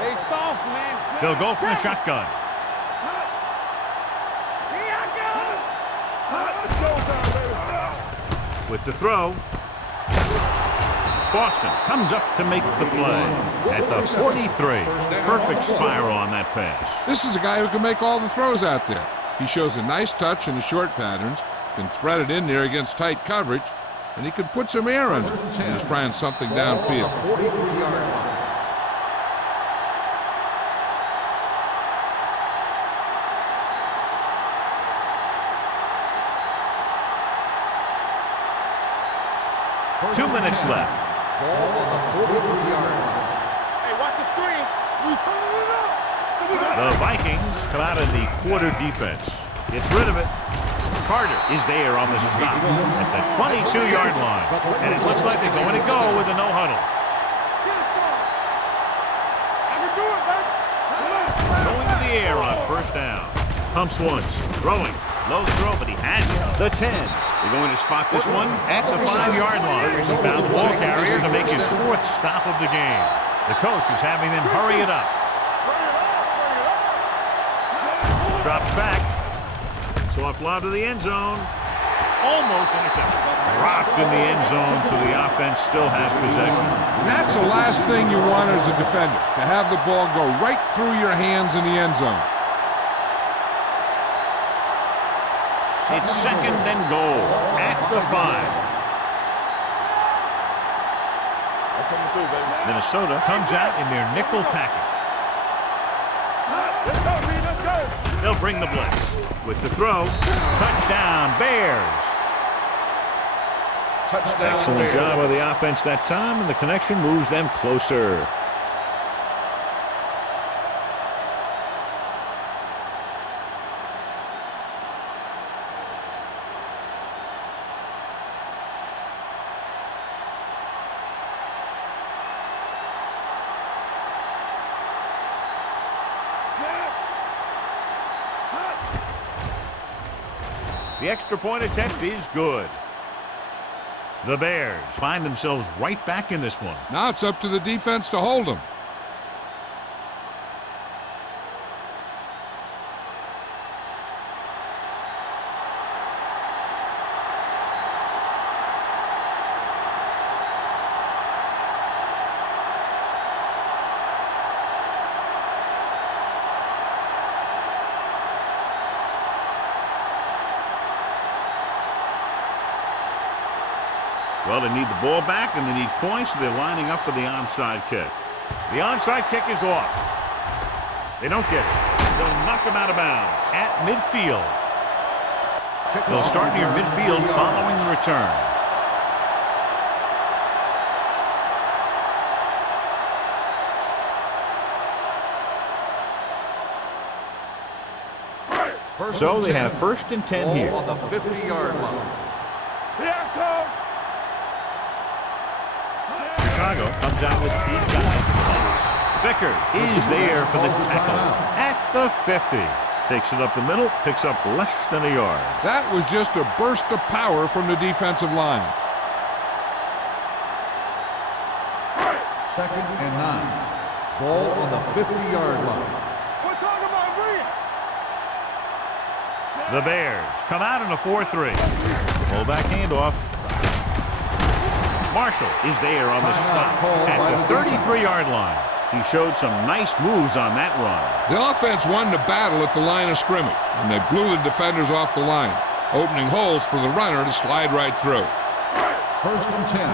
They soft, man. They'll go from the shotgun. With the throw, Boston comes up to make the play at the 43. Perfect spiral on that pass. This is a guy who can make all the throws out there. He shows a nice touch in the short patterns, can thread it in there against tight coverage, and he can put some air on it when he's trying something downfield. 43-yard line. Two minutes left. Ball on the 43-yard line. Hey, watch the screen. We turning it up. The Vikings come out in the quarter defense. Gets rid of it. Carter is there on the stop at the 22-yard line. And it looks like they're going to go with a no huddle. I can do it, baby. Going to the air on 1st down. Pumps once. Throwing. Low throw, but he has it. The 10. They're going to spot this one at the 5-yard line. He found the ball carrier to make his 4th stop of the game. The coach is having them hurry it up. Drops back. Soft lob to the end zone. Almost intercepted. Dropped in the end zone, so the offense still has possession. And that's the last thing you want as a defender, to have the ball go right through your hands in the end zone. It's second and goal at the 5. Minnesota comes out in their nickel package. Let's go, B, let's go. They'll bring the blitz. With the throw, touchdown, Bears. Touchdown. Excellent job of the offense that time, and the connection moves them closer. The extra point attempt is good. The Bears find themselves right back in this one. Now it's up to the defense to hold them. Well, they need the ball back, and they need points, so they're lining up for the onside kick. The onside kick is off. They don't get it. They'll knock them out of bounds at midfield. They'll start near midfield following the return. So they have first and 10 here. On the 50-yard line. Here I come. Chicago comes out with 8 guys. Vickers is there for the tackle at the 50. Takes it up the middle, picks up less than a yard. That was just a burst of power from the defensive line. Second and 9. Ball on the 50-yard line. We're talking about Green. The Bears come out in a 4-3. Fullback handoff. Marshall is there on the stop at the 33-yard line. He showed some nice moves on that run. The offense won the battle at the line of scrimmage, and they blew the defenders off the line, opening holes for the runner to slide right through. First and 10.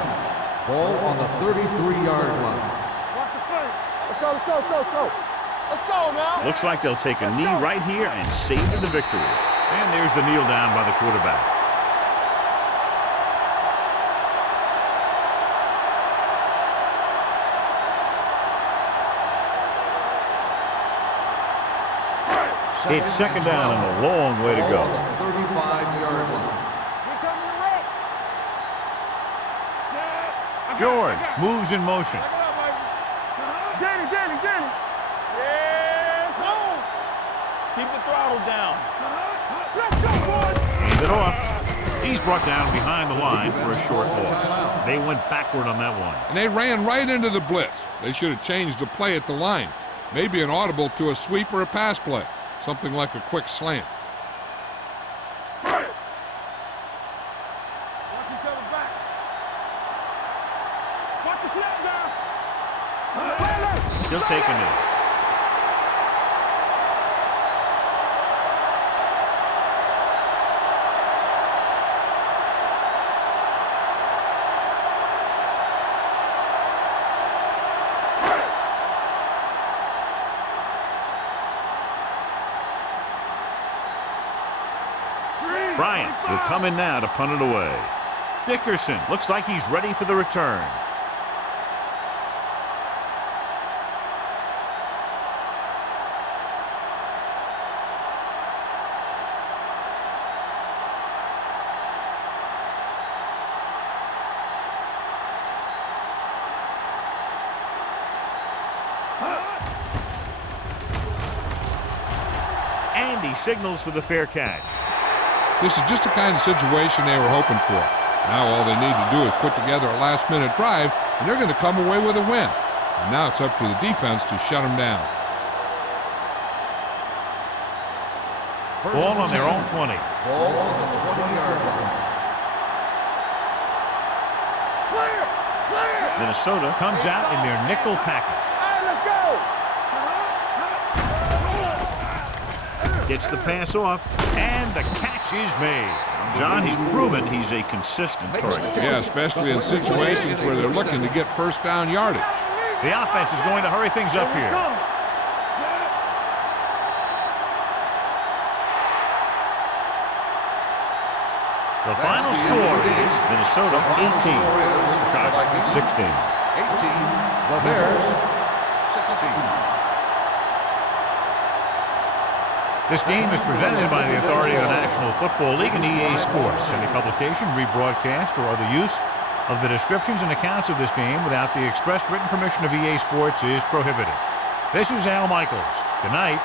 Ball on the 33-yard line. Watch the play. Let's go, let's go, let's go, let's go. Let's go now. Looks like they'll take a knee right here and savor the victory. And there's the kneel down by the quarterback. It's second down and a long way to go. On the 35-yard line. Here comes the right. Set. George moves in motion. Back it up, baby. Get it. Yes, home. Keep the throttle down. Let's go, boys. Hand it off. He's brought down behind the line for a short loss. They went backward on that one. And they ran right into the blitz. They should have changed the play at the line. Maybe an audible to a sweep or a pass play. Something like a quick slant. Watch each other back. Watch the snap down. He'll take a knee. Bryant will come in now to punt it away. Dickerson looks like he's ready for the return. And he signals for the fair catch. This is just the kind of situation they were hoping for. Now all they need to do is put together a last-minute drive, and they're going to come away with a win. And now it's up to the defense to shut them down. Ball on their own 20. Ball on the 20-yard line. Minnesota comes out in their nickel package. Gets the pass off, and the catch is made. John, he's proven he's a consistent target. Yeah, especially in situations where they're looking to get first down yardage. The offense is going to hurry things up here. The final score is Minnesota 18, Chicago 16. 18, the Bears 16. This game is presented by the authority of the National Football League and EA Sports. Any publication, rebroadcast, or other use of the descriptions and accounts of this game without the expressed written permission of EA Sports is prohibited. This is Al Michaels. Good night.